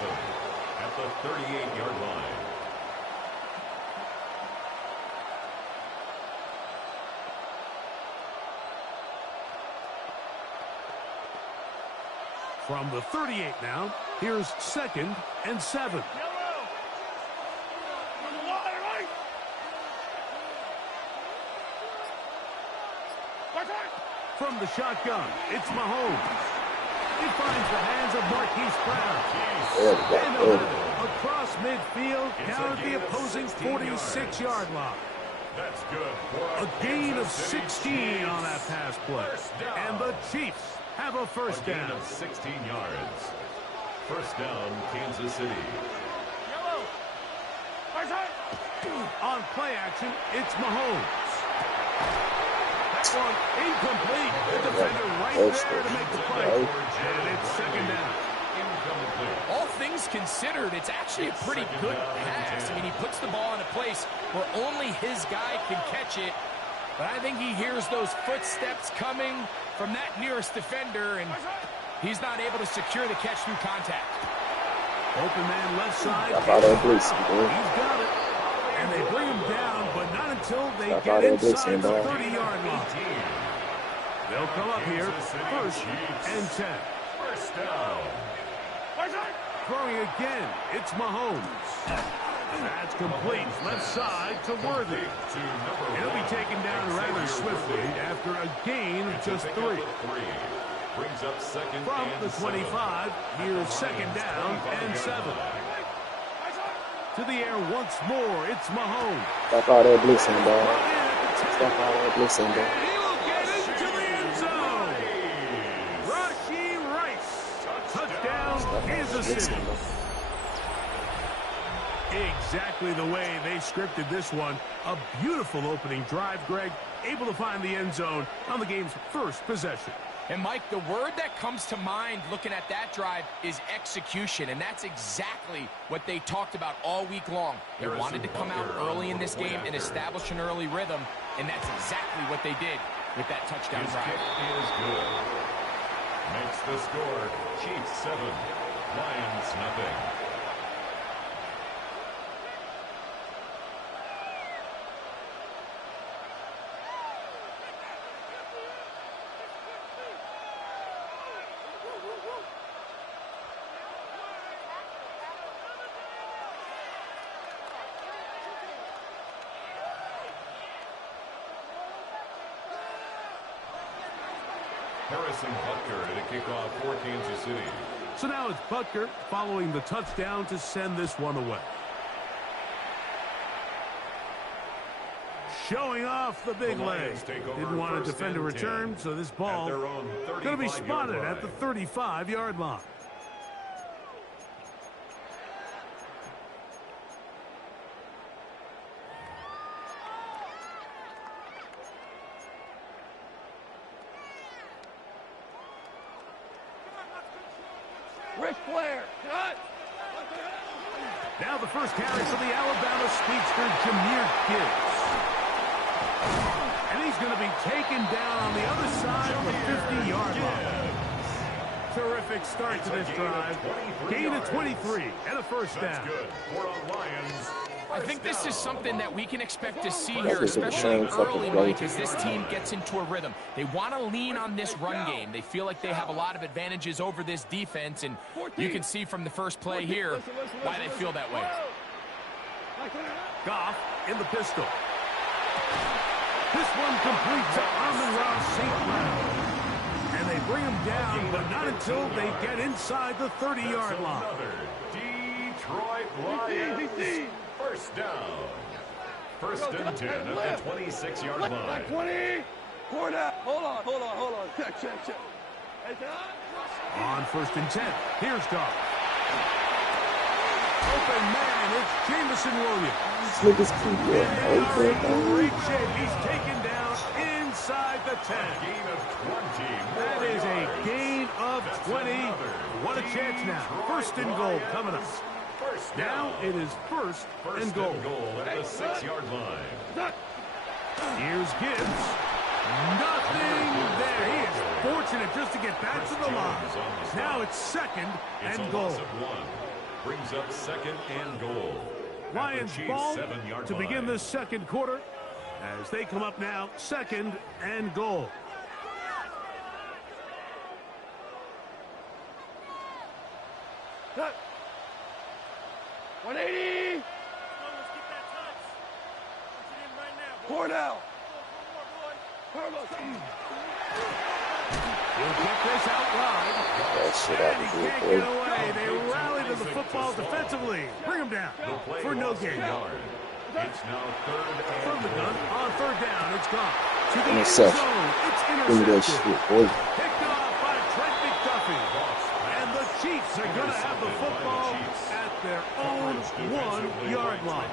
at the 38-yard line. From the 38 now, here's 2nd and 7. From the shotgun, it's Mahomes. He finds the hands of Marquise Brown. And across midfield, down at the opposing 46-yard line. That's good. A gain of 16 on that pass play. And the Chiefs have a first down. Of 16 yards. First down, Kansas City. On play action, it's Mahomes. That one incomplete. The defender right there to make the play. And it's 2nd down. All things considered, it's actually a pretty good pass. I mean, he puts the ball in a place where only his guy can catch it. But I think he hears those footsteps coming from that nearest defender, and he's not able to secure the catch through contact. Open man left side. Stop all that blitzing, He's boy. got it. And they bring him down, but not until they Stop all get that blitzing, inside the boy. 30-yard line. They'll come up here, 1st and 10. First down. Throwing again, it's Mahomes. That's complete, left side to Worthy. He'll be taken down rather swiftly after a gain of just 3. Brings up second From and the 25, here's 2nd down and 7. To the air once more, it's Mahomes. Stop all that blitzing, boy. Stop all that blitzing, boy. He will get into the end zone. Rashee Rice. Touchdown, Kansas City. Exactly the way they scripted this one. A beautiful opening drive, Greg. Able to find the end zone on the game's first possession. And, Mike, the word that comes to mind looking at that drive is execution, and that's exactly what they talked about all week long. They wanted to come out early in this game and establish an early rhythm, and that's exactly what they did with that touchdown His drive. kick is good. Makes the score Chiefs 7, Lions nothing. Harrison Butker to kick off for Kansas City. So now it's Butker following the touchdown to send this one away. Showing off the big leg. Didn't want to defend a return, so this ball going to be spotted at the 35-yard line. Ric Flair, cut! Now the first carry for the Alabama speedster, Jahmyr Gibbs. And he's going to be taken down on the other side of the 50-yard line. Terrific start to this drive. Gain of 23 and a first down. Good for a Lions. I think this is something that we can expect to see here, especially early, Mike, as this team gets into a rhythm. They want to lean on this run game. They feel like they have a lot of advantages over this defense, and you can see from the first play here why they feel that way. Goff in the pistol. This one complete to Amon-Ra St. Brown. And they bring him down, but not until they get inside the 30-yard line. Detroit Lions. First down. First and 10 at the 26-yard line. 20. Corner. Hold on. Check. On 1st and 10, here's Goff. Open man, it's Jameson Williams. Look at this key, And they are in great shape. He's taken down inside the 10. Gain of 20. That is a gain of 20. What a chance now. 1st and goal coming up. Now it is 1st and goal. At the 6-yard line. Here's Gibbs. Nothing there. He is fortunate just to get back to the line. Now it's 2nd and goal. Brings up 2nd and goal. Lions ball to begin this 2nd quarter as they come up now 2nd and goal. Cut. 180. Cornell. He'll get this out wide. That shit And he out can't of here, get boy. away. They rally to the football defensively. Bring him down for no gain. It's now 3rd and From the gun on 3rd down, it's gone. To the end Interception. zone, it's Give me that intercepted. shit, boy. Picked off by Trent McDuffie. And the Chiefs are going to have the football at their own 1-yard line.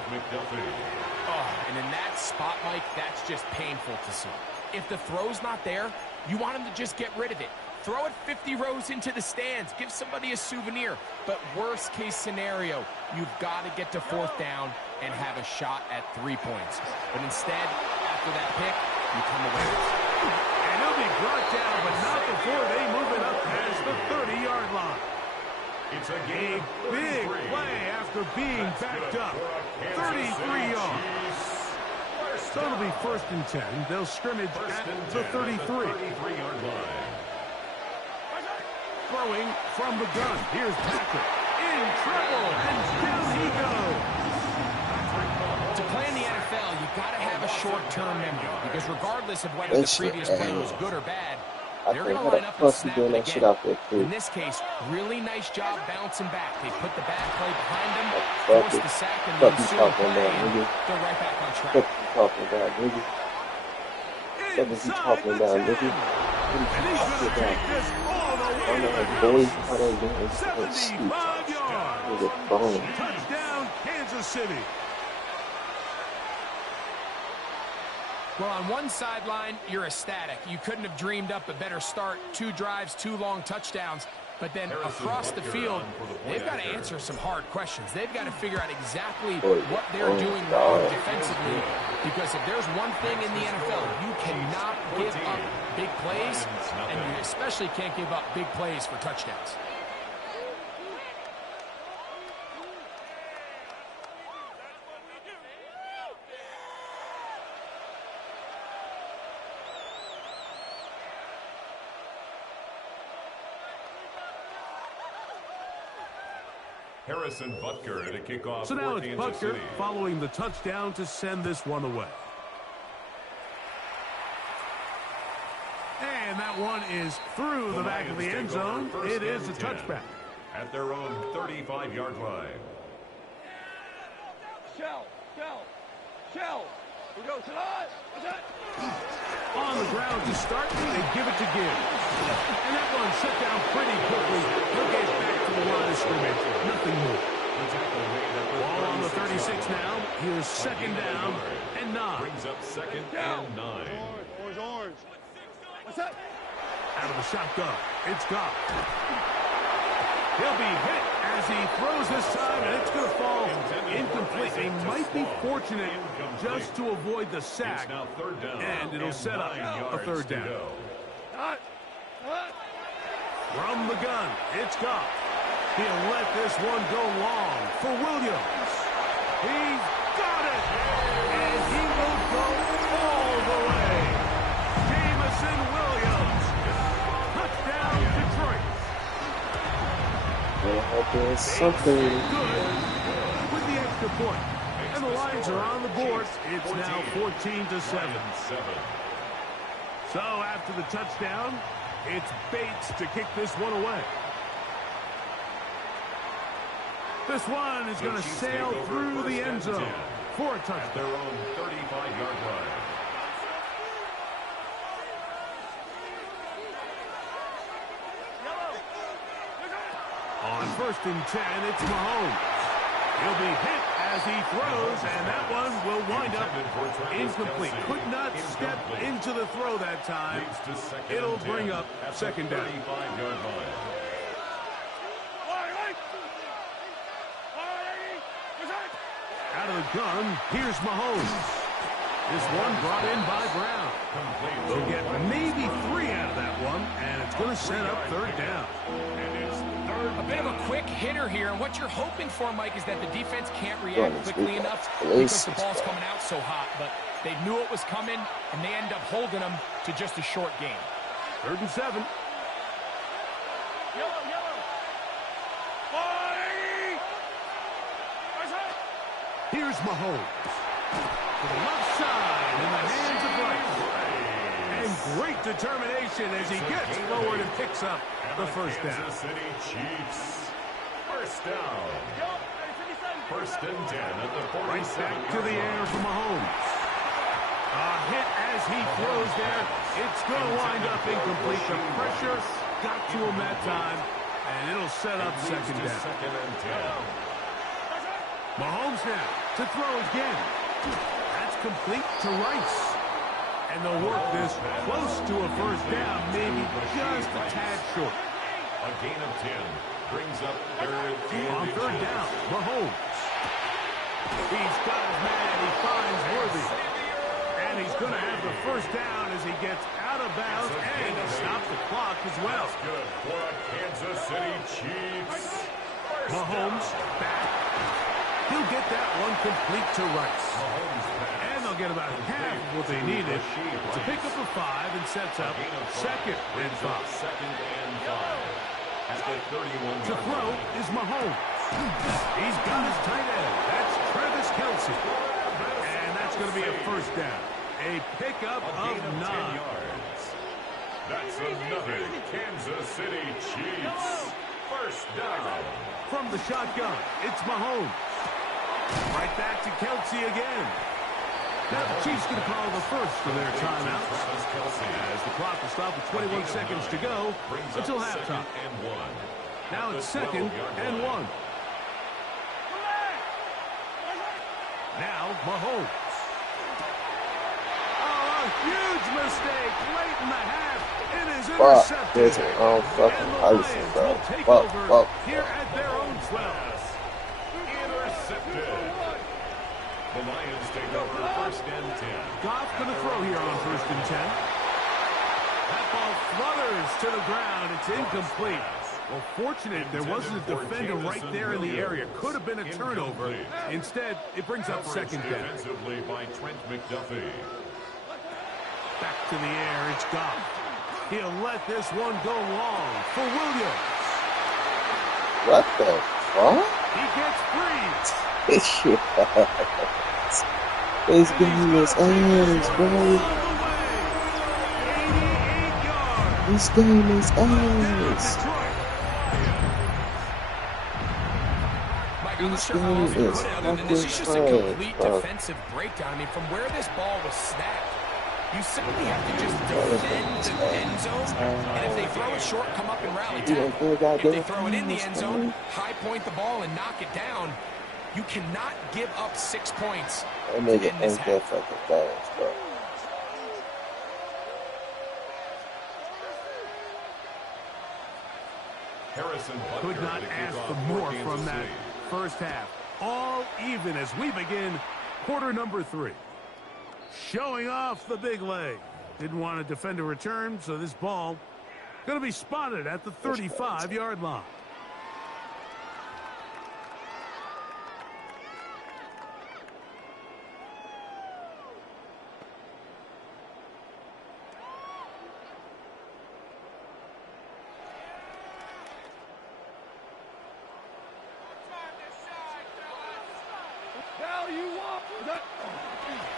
Oh, and in that spot, Mike, that's just painful to see. If the throw's not there, you want him to just get rid of it. Throw it 50 rows into the stands. Give somebody a souvenir. But worst case scenario, you've got to get to 4th down and have a shot at 3 points. But instead, after that pick, you come away with it. And he'll be brought down, but not before they move it up past the 30-yard line. It's a big play after being backed up. 33 yards. So it'll be 1st and 10. They'll scrimmage at the 33. 33-yard line. Throwing from the gun. Here's Patrick. In trouble, and down he goes. To play in the NFL, you got to have a short-term memory because regardless of whether the previous play was good or bad, they're going to line up and snap it again. In this case, really nice job bouncing back. They put the bad play behind them, forced the sack and the ensuing play, and they're right back on track. What you talking about, nigga? What is he talking about, nigga? What is he talking about? I'm like, boy, how they doing? 75 yards. Nigga, bone. Touchdown, Kansas City. Well, on one sideline, you're ecstatic. You couldn't have dreamed up a better start. 2 drives, 2 long touchdowns. But then across the field, they've got to answer some hard questions. They've got to figure out exactly what they're doing wrong defensively. Because if there's one thing in the NFL, you cannot give up big plays, and you especially can't give up big plays for touchdowns. Harrison Butker to kick off. So now it's Kansas Butker City. following the touchdown to send this one away. And that one is through the back of the end zone. It is a touchback. At their own 35-yard line. Shell. We go to us. On the ground to start, they give it to Gibbs. And that one set down pretty quickly. He'll get back to the line of scrimmage. Nothing more. Ball on the 36 now. Here's 2nd down and 9. Brings up 2nd and 9. Orange. What's that? Out of the shotgun. It's Goff. He'll be hit as he throws this time, and it's going to fall incomplete. They might be fortunate just to avoid the sack, and it'll set up a 3rd down. From the gun, it's Goff. He'll let this one go long for Williams. He's got it, and he will go all the way. Jamison Williams. Touchdown, Detroit. There's something. Good with the extra point. And the Lions are on the board. It's now 14-7. So after the touchdown, it's Bates to kick this one away. This one is going to sail through the end zone for a touchdown. Their own 35-yard line. On 1st and 10, it's Mahomes. He'll be hit as he throws, and that one will wind up incomplete. Could not step into the throw that time. It'll bring up 2nd down. Out of the gun, here's Mahomes. This one brought in by Brown. They'll get maybe 3 out of that one, and it's going to set up 3rd down. A bit of a quick hitter here, and what you're hoping for, Mike, is that the defense can't react quickly enough because the ball's coming out so hot. But they knew it was coming, and they end up holding them to just a short game. 3rd and 7. Here's Mahomes. To the left side in the hands of Rice. And great determination as he gets forward and picks up the 1st down. Kansas City Chiefs. 1st down. 1st and 10 at the 47. Right back to the air for Mahomes. A hit as he throws there. It's going to wind up incomplete. The pressure got to him that time, and it'll set up 2nd down. 2nd and 10. Mahomes now to throw again. That's complete to Rice. And they'll work this close to a 1st down, maybe just a tad short. A gain of 10 brings up 3rd and On 3rd down, Mahomes. He's got his man, he finds Worthy. And he's going to have the 1st down as he gets out of bounds, and he stops the clock as well. Good for a Kansas City Chiefs. Mahomes back. He'll get that one complete to Rice. And they'll get about half of what they needed to pick up a 5 and sets up 2nd and 5. To throw is Mahomes. He's got his tight end. That's Travis Kelce. And that's going to be a first down. A pickup of 9. That's another Kansas City Chiefs. First down. From the shotgun, it's Mahomes. Right back to Kelce again. Now the Chiefs going to call the first for their timeout. As the clock will stop with 21 seconds to go until halftime. Now it's 2nd and 1. Now Mahomes. Oh, a huge mistake late in the half. It is intercepted. Fucking ice, bro. Take over here at their own 12. Intercepted. The Lions take over 1st and 10. Goff going to throw here on 1st and 10. That ball flutters to the ground. It's incomplete. Well, fortunate there wasn't a defender right there in the area. Could have been a turnover. Instead, it brings up 2nd down. Defensively by Trent McDuffie. Back to the air, it's Goff. He'll let this one go long for Williams. What the fuck? He gets free. This game is ass, bro. 88 yards. This game is ass. Mike, I'm not sure how else you put it other than this is just a complete defensive breakdown. I mean, from where this ball was snapped, you simply have to just defend the end zone, and if they throw it short, come up and rally tackle. If they throw it in the end zone, high point the ball and knock it down. You cannot give up 6 points That nigga ain't that fucking fast, bro. Could not ask for more from that first half. All even as we begin quarter number 3. Showing off the big leg. Didn't want to defend a return, so this ball going to be spotted at the 35-yard line.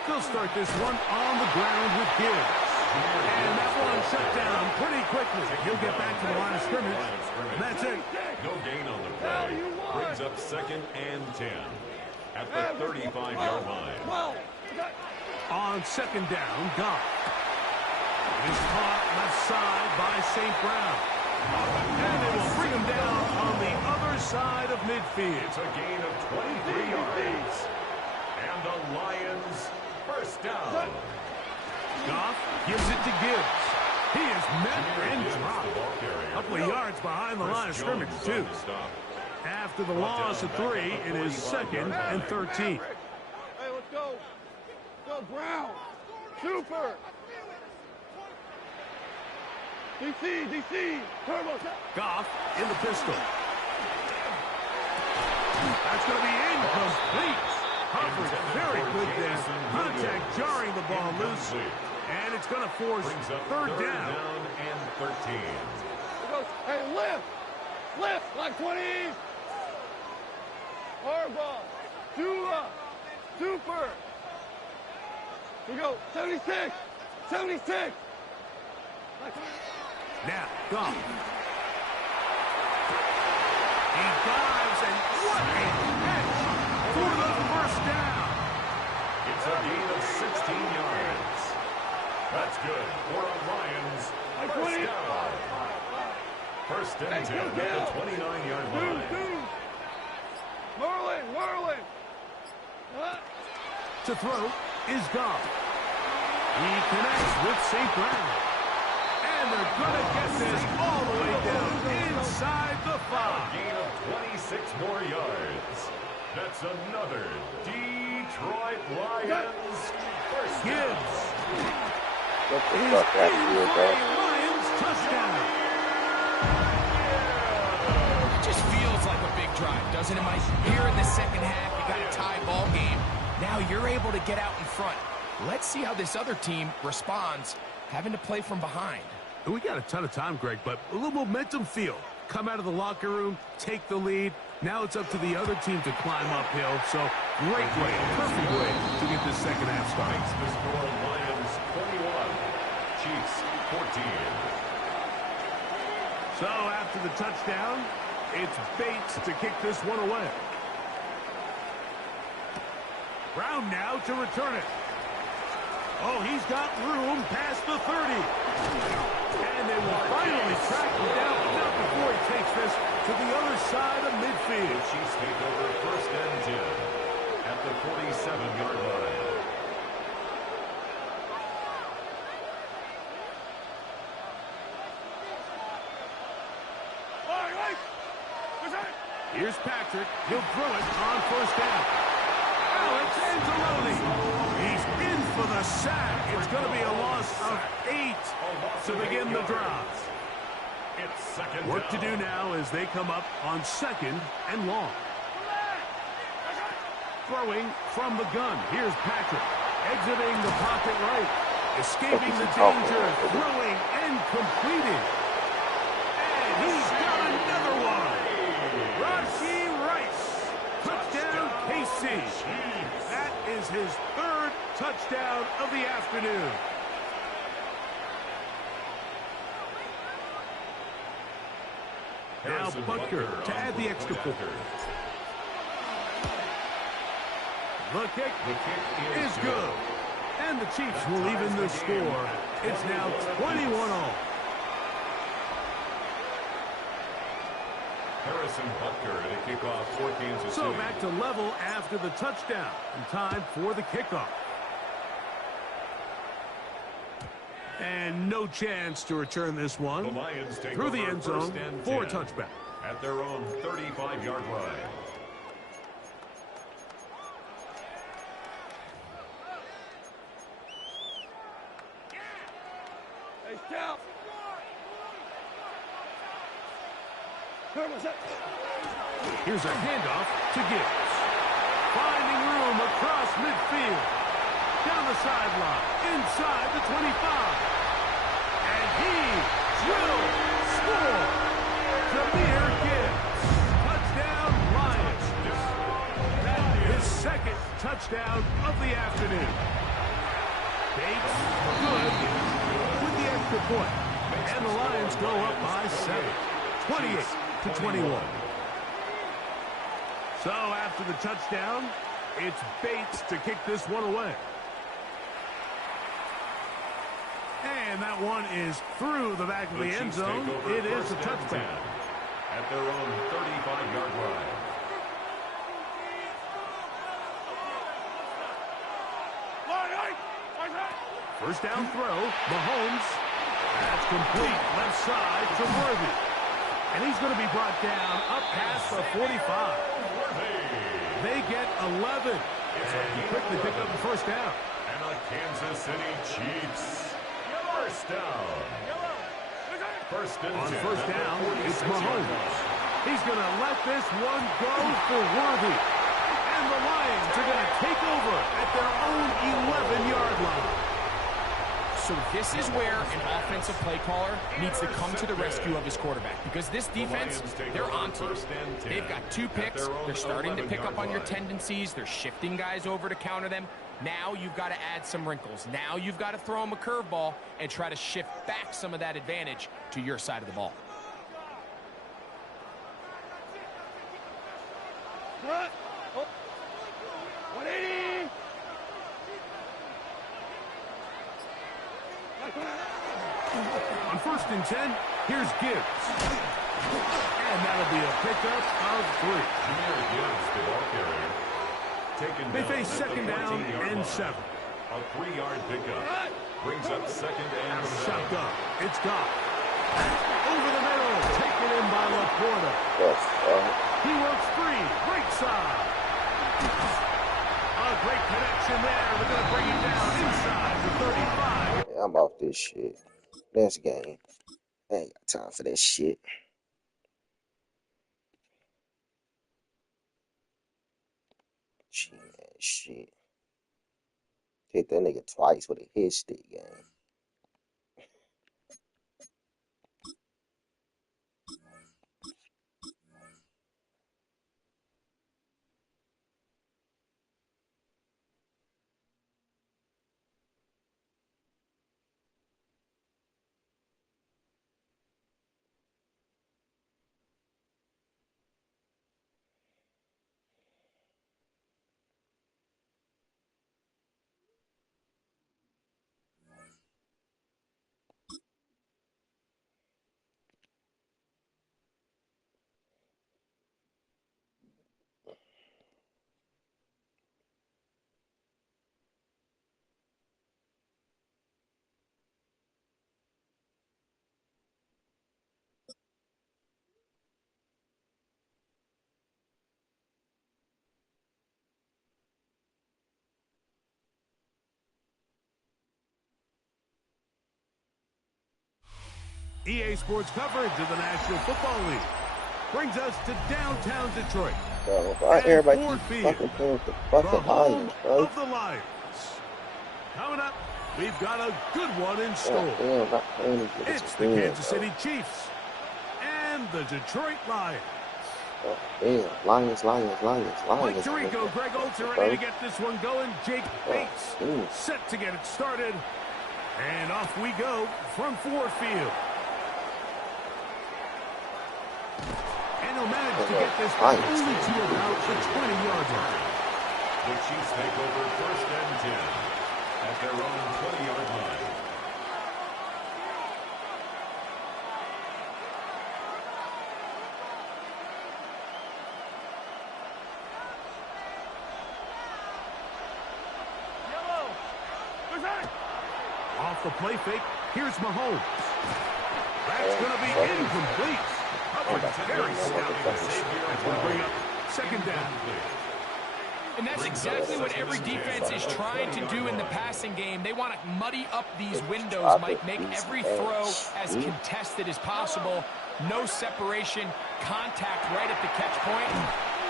They'll start this one on the ground with Gibbs. And that one shut down pretty quickly. He'll get back to the line of scrimmage. That's it. No gain on the play. Brings up 2nd and 10 at the 35-yard line. On 2nd down, Goff is caught left side by St. Brown. And they will bring him down on the other side of midfield. It's a gain of 23 yards. And the Lions first down. Goff gives it to Gibbs. He is met and dropped. A couple of yards behind the line of scrimmage, too. After the loss of 3, it is 2nd and 13. Hey, let's go. Go, Brown. Super. DC. Turbo. Goff in the pistol. That's going to be incomplete. Coverage very good there. Contact jarring the ball loose. And it's going to force 3rd down. And 13. Hey, lift like 20s. Hardball. Super. We go. 76. Now, Goff. He dives, and what a catch for the first down. It's a gain of 16 yards. That's good for the Lions. First down. 1st and 10 at the 29-yard line. Whirling. To throw is Goff. He connects with St. Brown. And they're going to get this all the way down inside the 5. A gain of 26 more yards. That's another Detroit Lions first down. Gibbs. What the fuck happened here, bro? Lions touchdown. It just feels like a big drive, doesn't it, Mike? Here in the second half, you got a tie ball game. Now you're able to get out in front. Let's see how this other team responds, having to play from behind. We got a ton of time, Greg, but a little momentum feel. Come out of the locker room, take the lead. Now it's up to the other team to climb uphill. So great way, perfect way to get this second half started. Makes the score Lions 21, Chiefs 14. So after the touchdown, it's Bates to kick this one away. Brown now to return it. Oh, he's got room past the 30. And they will finally track him down, but not before he takes this to the other side of midfield. The Chiefs take over first and 10 at the 47-yard line. Here's Patrick. He'll throw it on first down. Alex Anzalone. He's in for the sack. It's going to be a loss of 8 to begin the drive. It's second Work to down. do now as they come up on second and long. Throwing from the gun. Here's Patrick. Exiting the pocket right. Escaping the danger. Throwing and completing. And he's got another one. Rashi Rice. Touchdown, KC. That is his third touchdown of the afternoon. Now Butker to add the extra point. The kick is good. And the Chiefs will even the score. It's now 21-all. Harrison Butker to kick off for Kansas City. So back to level after the touchdown. And time for the kickoff. And no chance to return this one. The Lions take through the over end zone first and for a 10 touchback. at their own 35-yard line. Hey, Scout. Here's a handoff to Gibbs. Finding room across midfield. Down the sideline. Inside the 25. And he will score. Jahmyr Gibbs. Touchdown, Lions. That is his second touchdown of the afternoon. Bates, good with the extra point. And the Lions go up by 7. 28-21. So after the touchdown, it's Bates to kick this one away. And that one is through the back of the end zone. It is a touchback. At their own 35-yard line. First down throw, Mahomes. That's complete, left side to Worthy. And he's going to be brought down up past the 45. They get 11. And quickly pick up the first down. And the Kansas City Chiefs. First down. First and On 10 first at down, the it's 46-yard Mahomes. line. He's going to let this one go for Worthy. And the Lions are going to take over at their own 11-yard line. So this is where an offensive play caller needs to come to the rescue of his quarterback, because this defense, they're on to it. They've got 2 picks. They're starting to pick up on your tendencies. They're shifting guys over to counter them. Now you've got to add some wrinkles. Now you've got to throw them a curveball and try to shift back some of that advantage to your side of the ball. Front. 180. On first and 10, here's Gibbs. And that'll be a pickup of 3. Jahmyr Gibbs, the ball carrier. Taken They down face at second the down 14-yard and line. 7. A 3-yard pickup. Brings up second and 7. Shotgun. It's gone. Over the middle. Taken in by Laporta. Yes, He works free. Right side. A great connection there. They're going to bring it down inside the 35. yeah, I'm off this shit. Next game. I ain't got time for that shit. shit. Hit that nigga twice with a hit stick, gang. EA Sports coverage of the National Football League brings us to downtown Detroit. Bro, why everybody keep fucking playing with the fucking Lions, bro? Of the Lions. Coming up, we've got a good one in store. It's the Kansas City Chiefs and the Detroit Lions. Oh, damn. Lions. Mike Tirico, Greg Olds are ready to get this one going. Jake Bates set to get it started. And off we go from Ford Field. And he'll manage to get this one only to about the 20-yard line. The Chiefs take over 1st and 10 at their own 20-yard line. Off the play fake, here's Mahomes. That's going to be incomplete. Very stout. That's going to bring up 2nd down. And that's exactly what every defense is trying to do in the passing game. They want to muddy up these windows, Mike, make every throw as contested as possible. No separation, contact right at the catch point.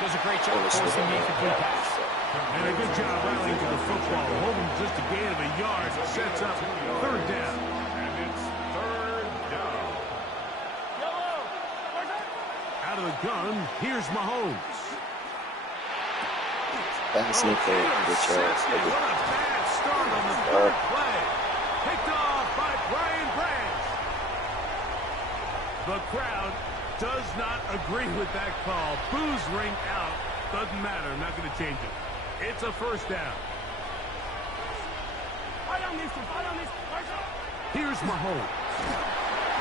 Does a great job forcing the incomplete pass. And a good job rallying to the football. Holding just a gain of a yard. Sets up 3rd down. And it's 3rd down. Out of the gun, here's Mahomes. That's it, What a bad start on the 3rd play. Picked off by Brian Branch. The crowd does not agree with that call. Boos ring out. Doesn't matter. I'm not going to change it. It's a 1st down. Here's Mahomes.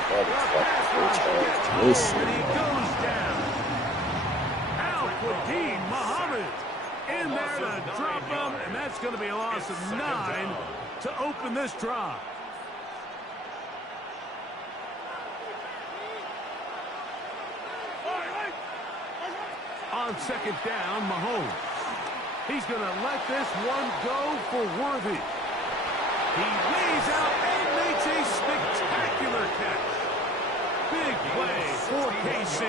And he goes down. Al-Quadin Muhammad in there to drop him, and that's going to be a loss of 9 to open this drive. On 2nd down, Mahomes. He's going to let this one go for Worthy. He lays out and makes a spectacular catch. Big play for KC.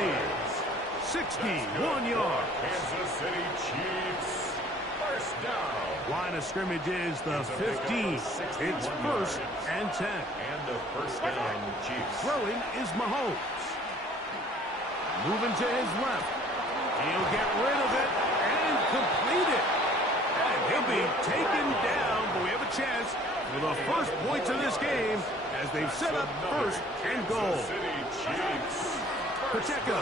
61 yards. Kansas City Chiefs. 1st down. Line of scrimmage is the 15. It's 1st and 10. And the 1st down, Chiefs. Throwing is Mahomes. Moving to his left. He'll get rid of it and complete it. And he'll be taken down, but we have a chance for the first points of this game as they've set up 1st and goal. Pacheco.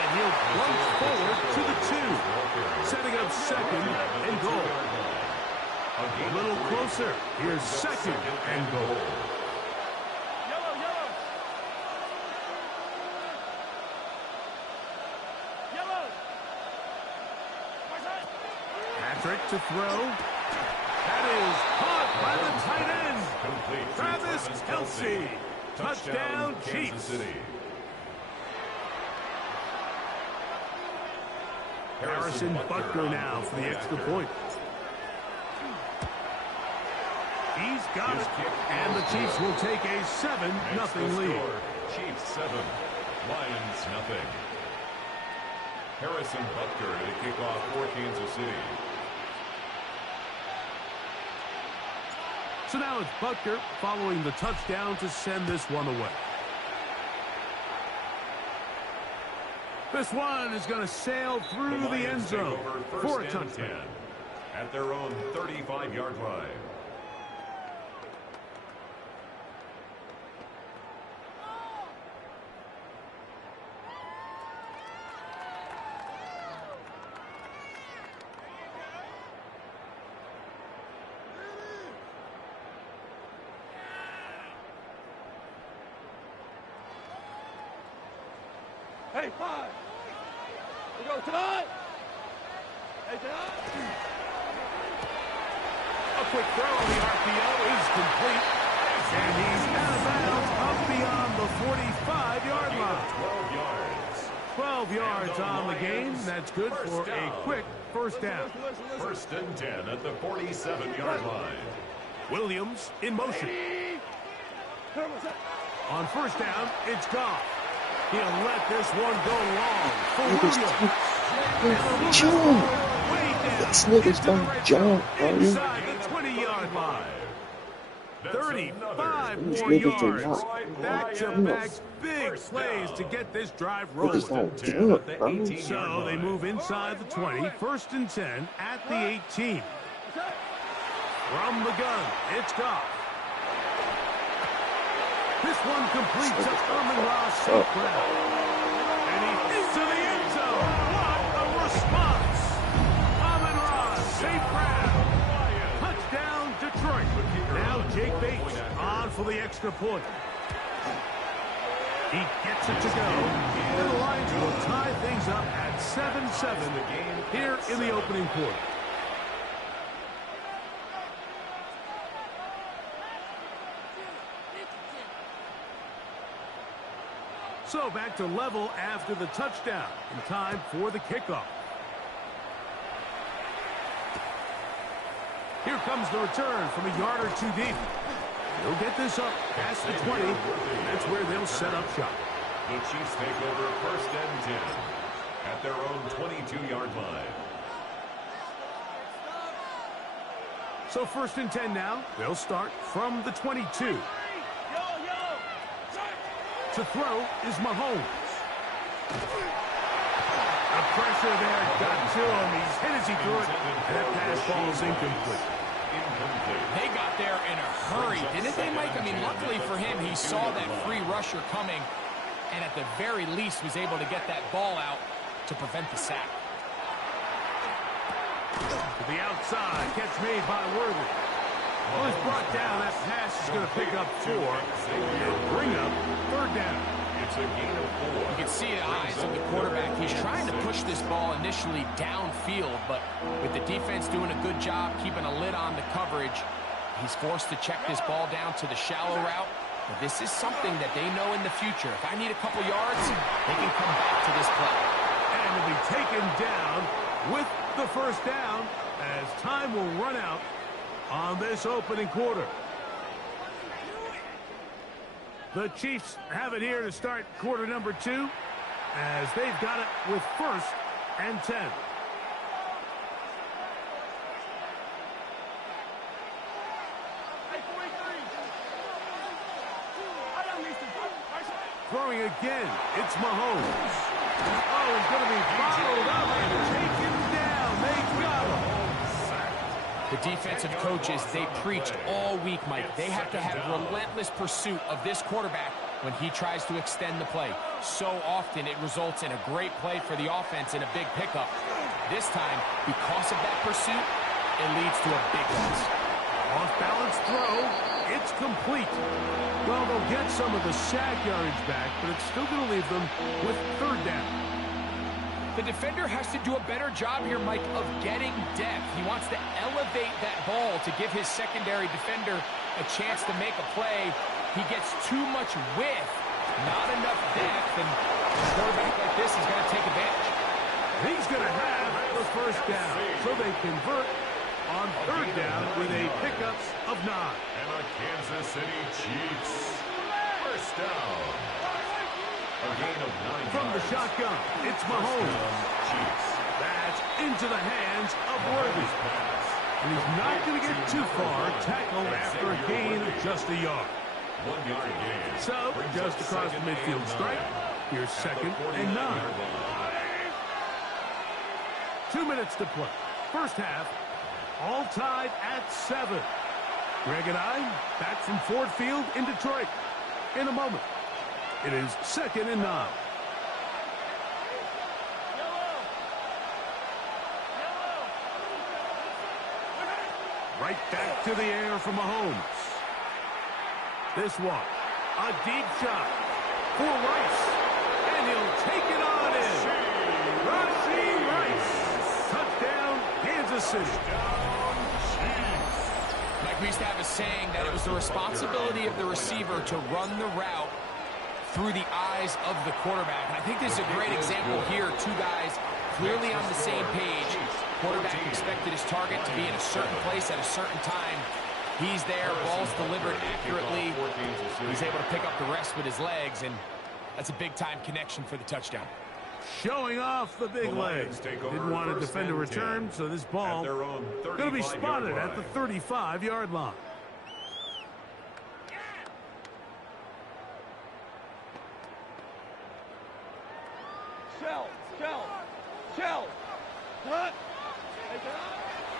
And he'll plunge forward to the 2, setting up 2nd and goal. A little closer. Here's 2nd and goal. To throw. That is caught by the tight end. Travis Kelce. Touchdown, Chiefs. Harrison Butker now for the extra point. He's got it. And the Chiefs will take a 7-0 lead. Chiefs 7, Lions 0. Harrison Butker to kick off for Kansas City. So now it's Butker following the touchdown to send this one away. This one is going to sail through the end zone for a touchdown. At their own 35-yard line. Hey, 5. We go tonight. Hey, tonight. A quick throw on the RPO is complete. And he's out of bounds up beyond the 45-yard line. 12 yards. 12 yards on the game. That's good for a quick first down. First and 10 at the 47-yard line. Williams in motion. On first down, it's Goff. He'll let this one go long for Williams. Jump! This nigga's gonna jump, bro. Inside the 20-yard line. 35 These more niggas yards. are Back-to-back big plays to get this drive rolling. Niggas don't jump, bro. So they move inside the 20. First and 10 at the 18. From the gun, it's Goff. This one completes to Amon-Ra St. Brown. And he's into the end zone. What a response. Amon-Ra St. Brown. Touchdown, Detroit. Now Jake Bates on for the extra point. He gets it to go. And the Lions will tie things up at 7-7 here in the opening quarter. So back to level after the touchdown. In time for the kickoff. Here comes the return from a yard or two deep. They'll get this up past the 20. That's where they'll set up shop. The Chiefs take over first and 10 at their own 22-yard line. So first and 10 now. They'll start from the 22. To throw is Mahomes. The pressure there got to him. He's hit as he threw it. And that pass ball is incomplete. They got there in a hurry, didn't they, Mike? I mean, luckily for him, he saw that free rusher coming, and at the very least was able to get that ball out to prevent the sack. To the outside, catch made by Worthy. Well, it's brought down. That pass is going to pick up 4 and bring up third down. It's a gain of 4. You can see the eyes of the quarterback. He's trying to push this ball initially downfield, but with the defense doing a good job keeping a lid on the coverage, he's forced to check this ball down to the shallow route. But this is something that they know in the future. If I need a couple yards, they can come back to this play. And will be taken down with the first down as time will run out on this opening quarter. The Chiefs have it here to start quarter number 2 as they've got it with first and 10. Throwing again, it's Mahomes. Oh, he's going to be followed up and taken down. They got him. The defensive coaches, they preached all week, Mike. They have to have relentless pursuit of this quarterback when he tries to extend the play. So often it results in a great play for the offense and a big pickup. This time, because of that pursuit, it leads to a big loss. Off-balance throw. It's complete. Well, they'll get some of the sack yardage back, but it's still going to leave them with third down. The defender has to do a better job here, Mike, of getting depth. He wants to elevate that ball to give his secondary defender a chance to make a play. He gets too much width, not enough depth, and a quarterback like this is going to take advantage. He's going to have the first down, so they convert on third down with a pickup of 9. And a Kansas City Chiefs first down. A gain of 9 From the shotgun, it's Mahomes. Chiefs. That's into the hands of Worthy. And he's not going to get too far tackled after a gain of just a yard. 1 yard gain. So, just across the midfield stripe, here's 2nd and 9. 2 minutes to play. First half, all tied at 7. Greg and I back from Ford Field in Detroit. In a moment, it is 2nd and 9. Right back to the air for Mahomes. This one, a deep shot for Rice. And he'll take it on in. Rashee Rice. Touchdown, Kansas City. Like we used to have a saying that it was the responsibility of the receiver to run the route through the eyes of the quarterback. And I think this is a great example here. Two guys clearly on the same page. Quarterback expected his target to be in a certain place at a certain time. He's there, ball's delivered accurately. He's able to pick up the rest with his legs, and that's a big-time connection for the touchdown. Showing off the big legs. Didn't want to defend a return, so this ball going to be spotted at the 35-yard line. Shell. What?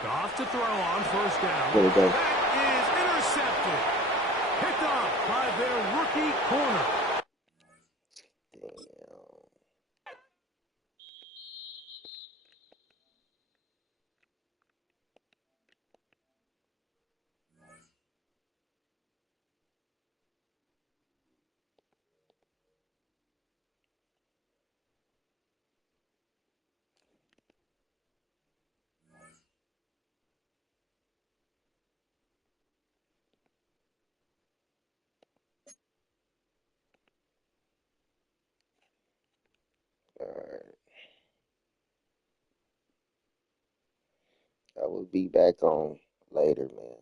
Goff to throw on first down. There we go. That is intercepted. Picked off by their rookie corner. I will be back on later, man.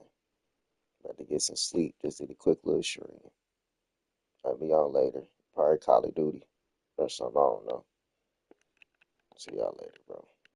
About to get some sleep. Just did a quick little stream. I'll be on later. Probably Call of Duty or something. I don't know. See y'all later, bro.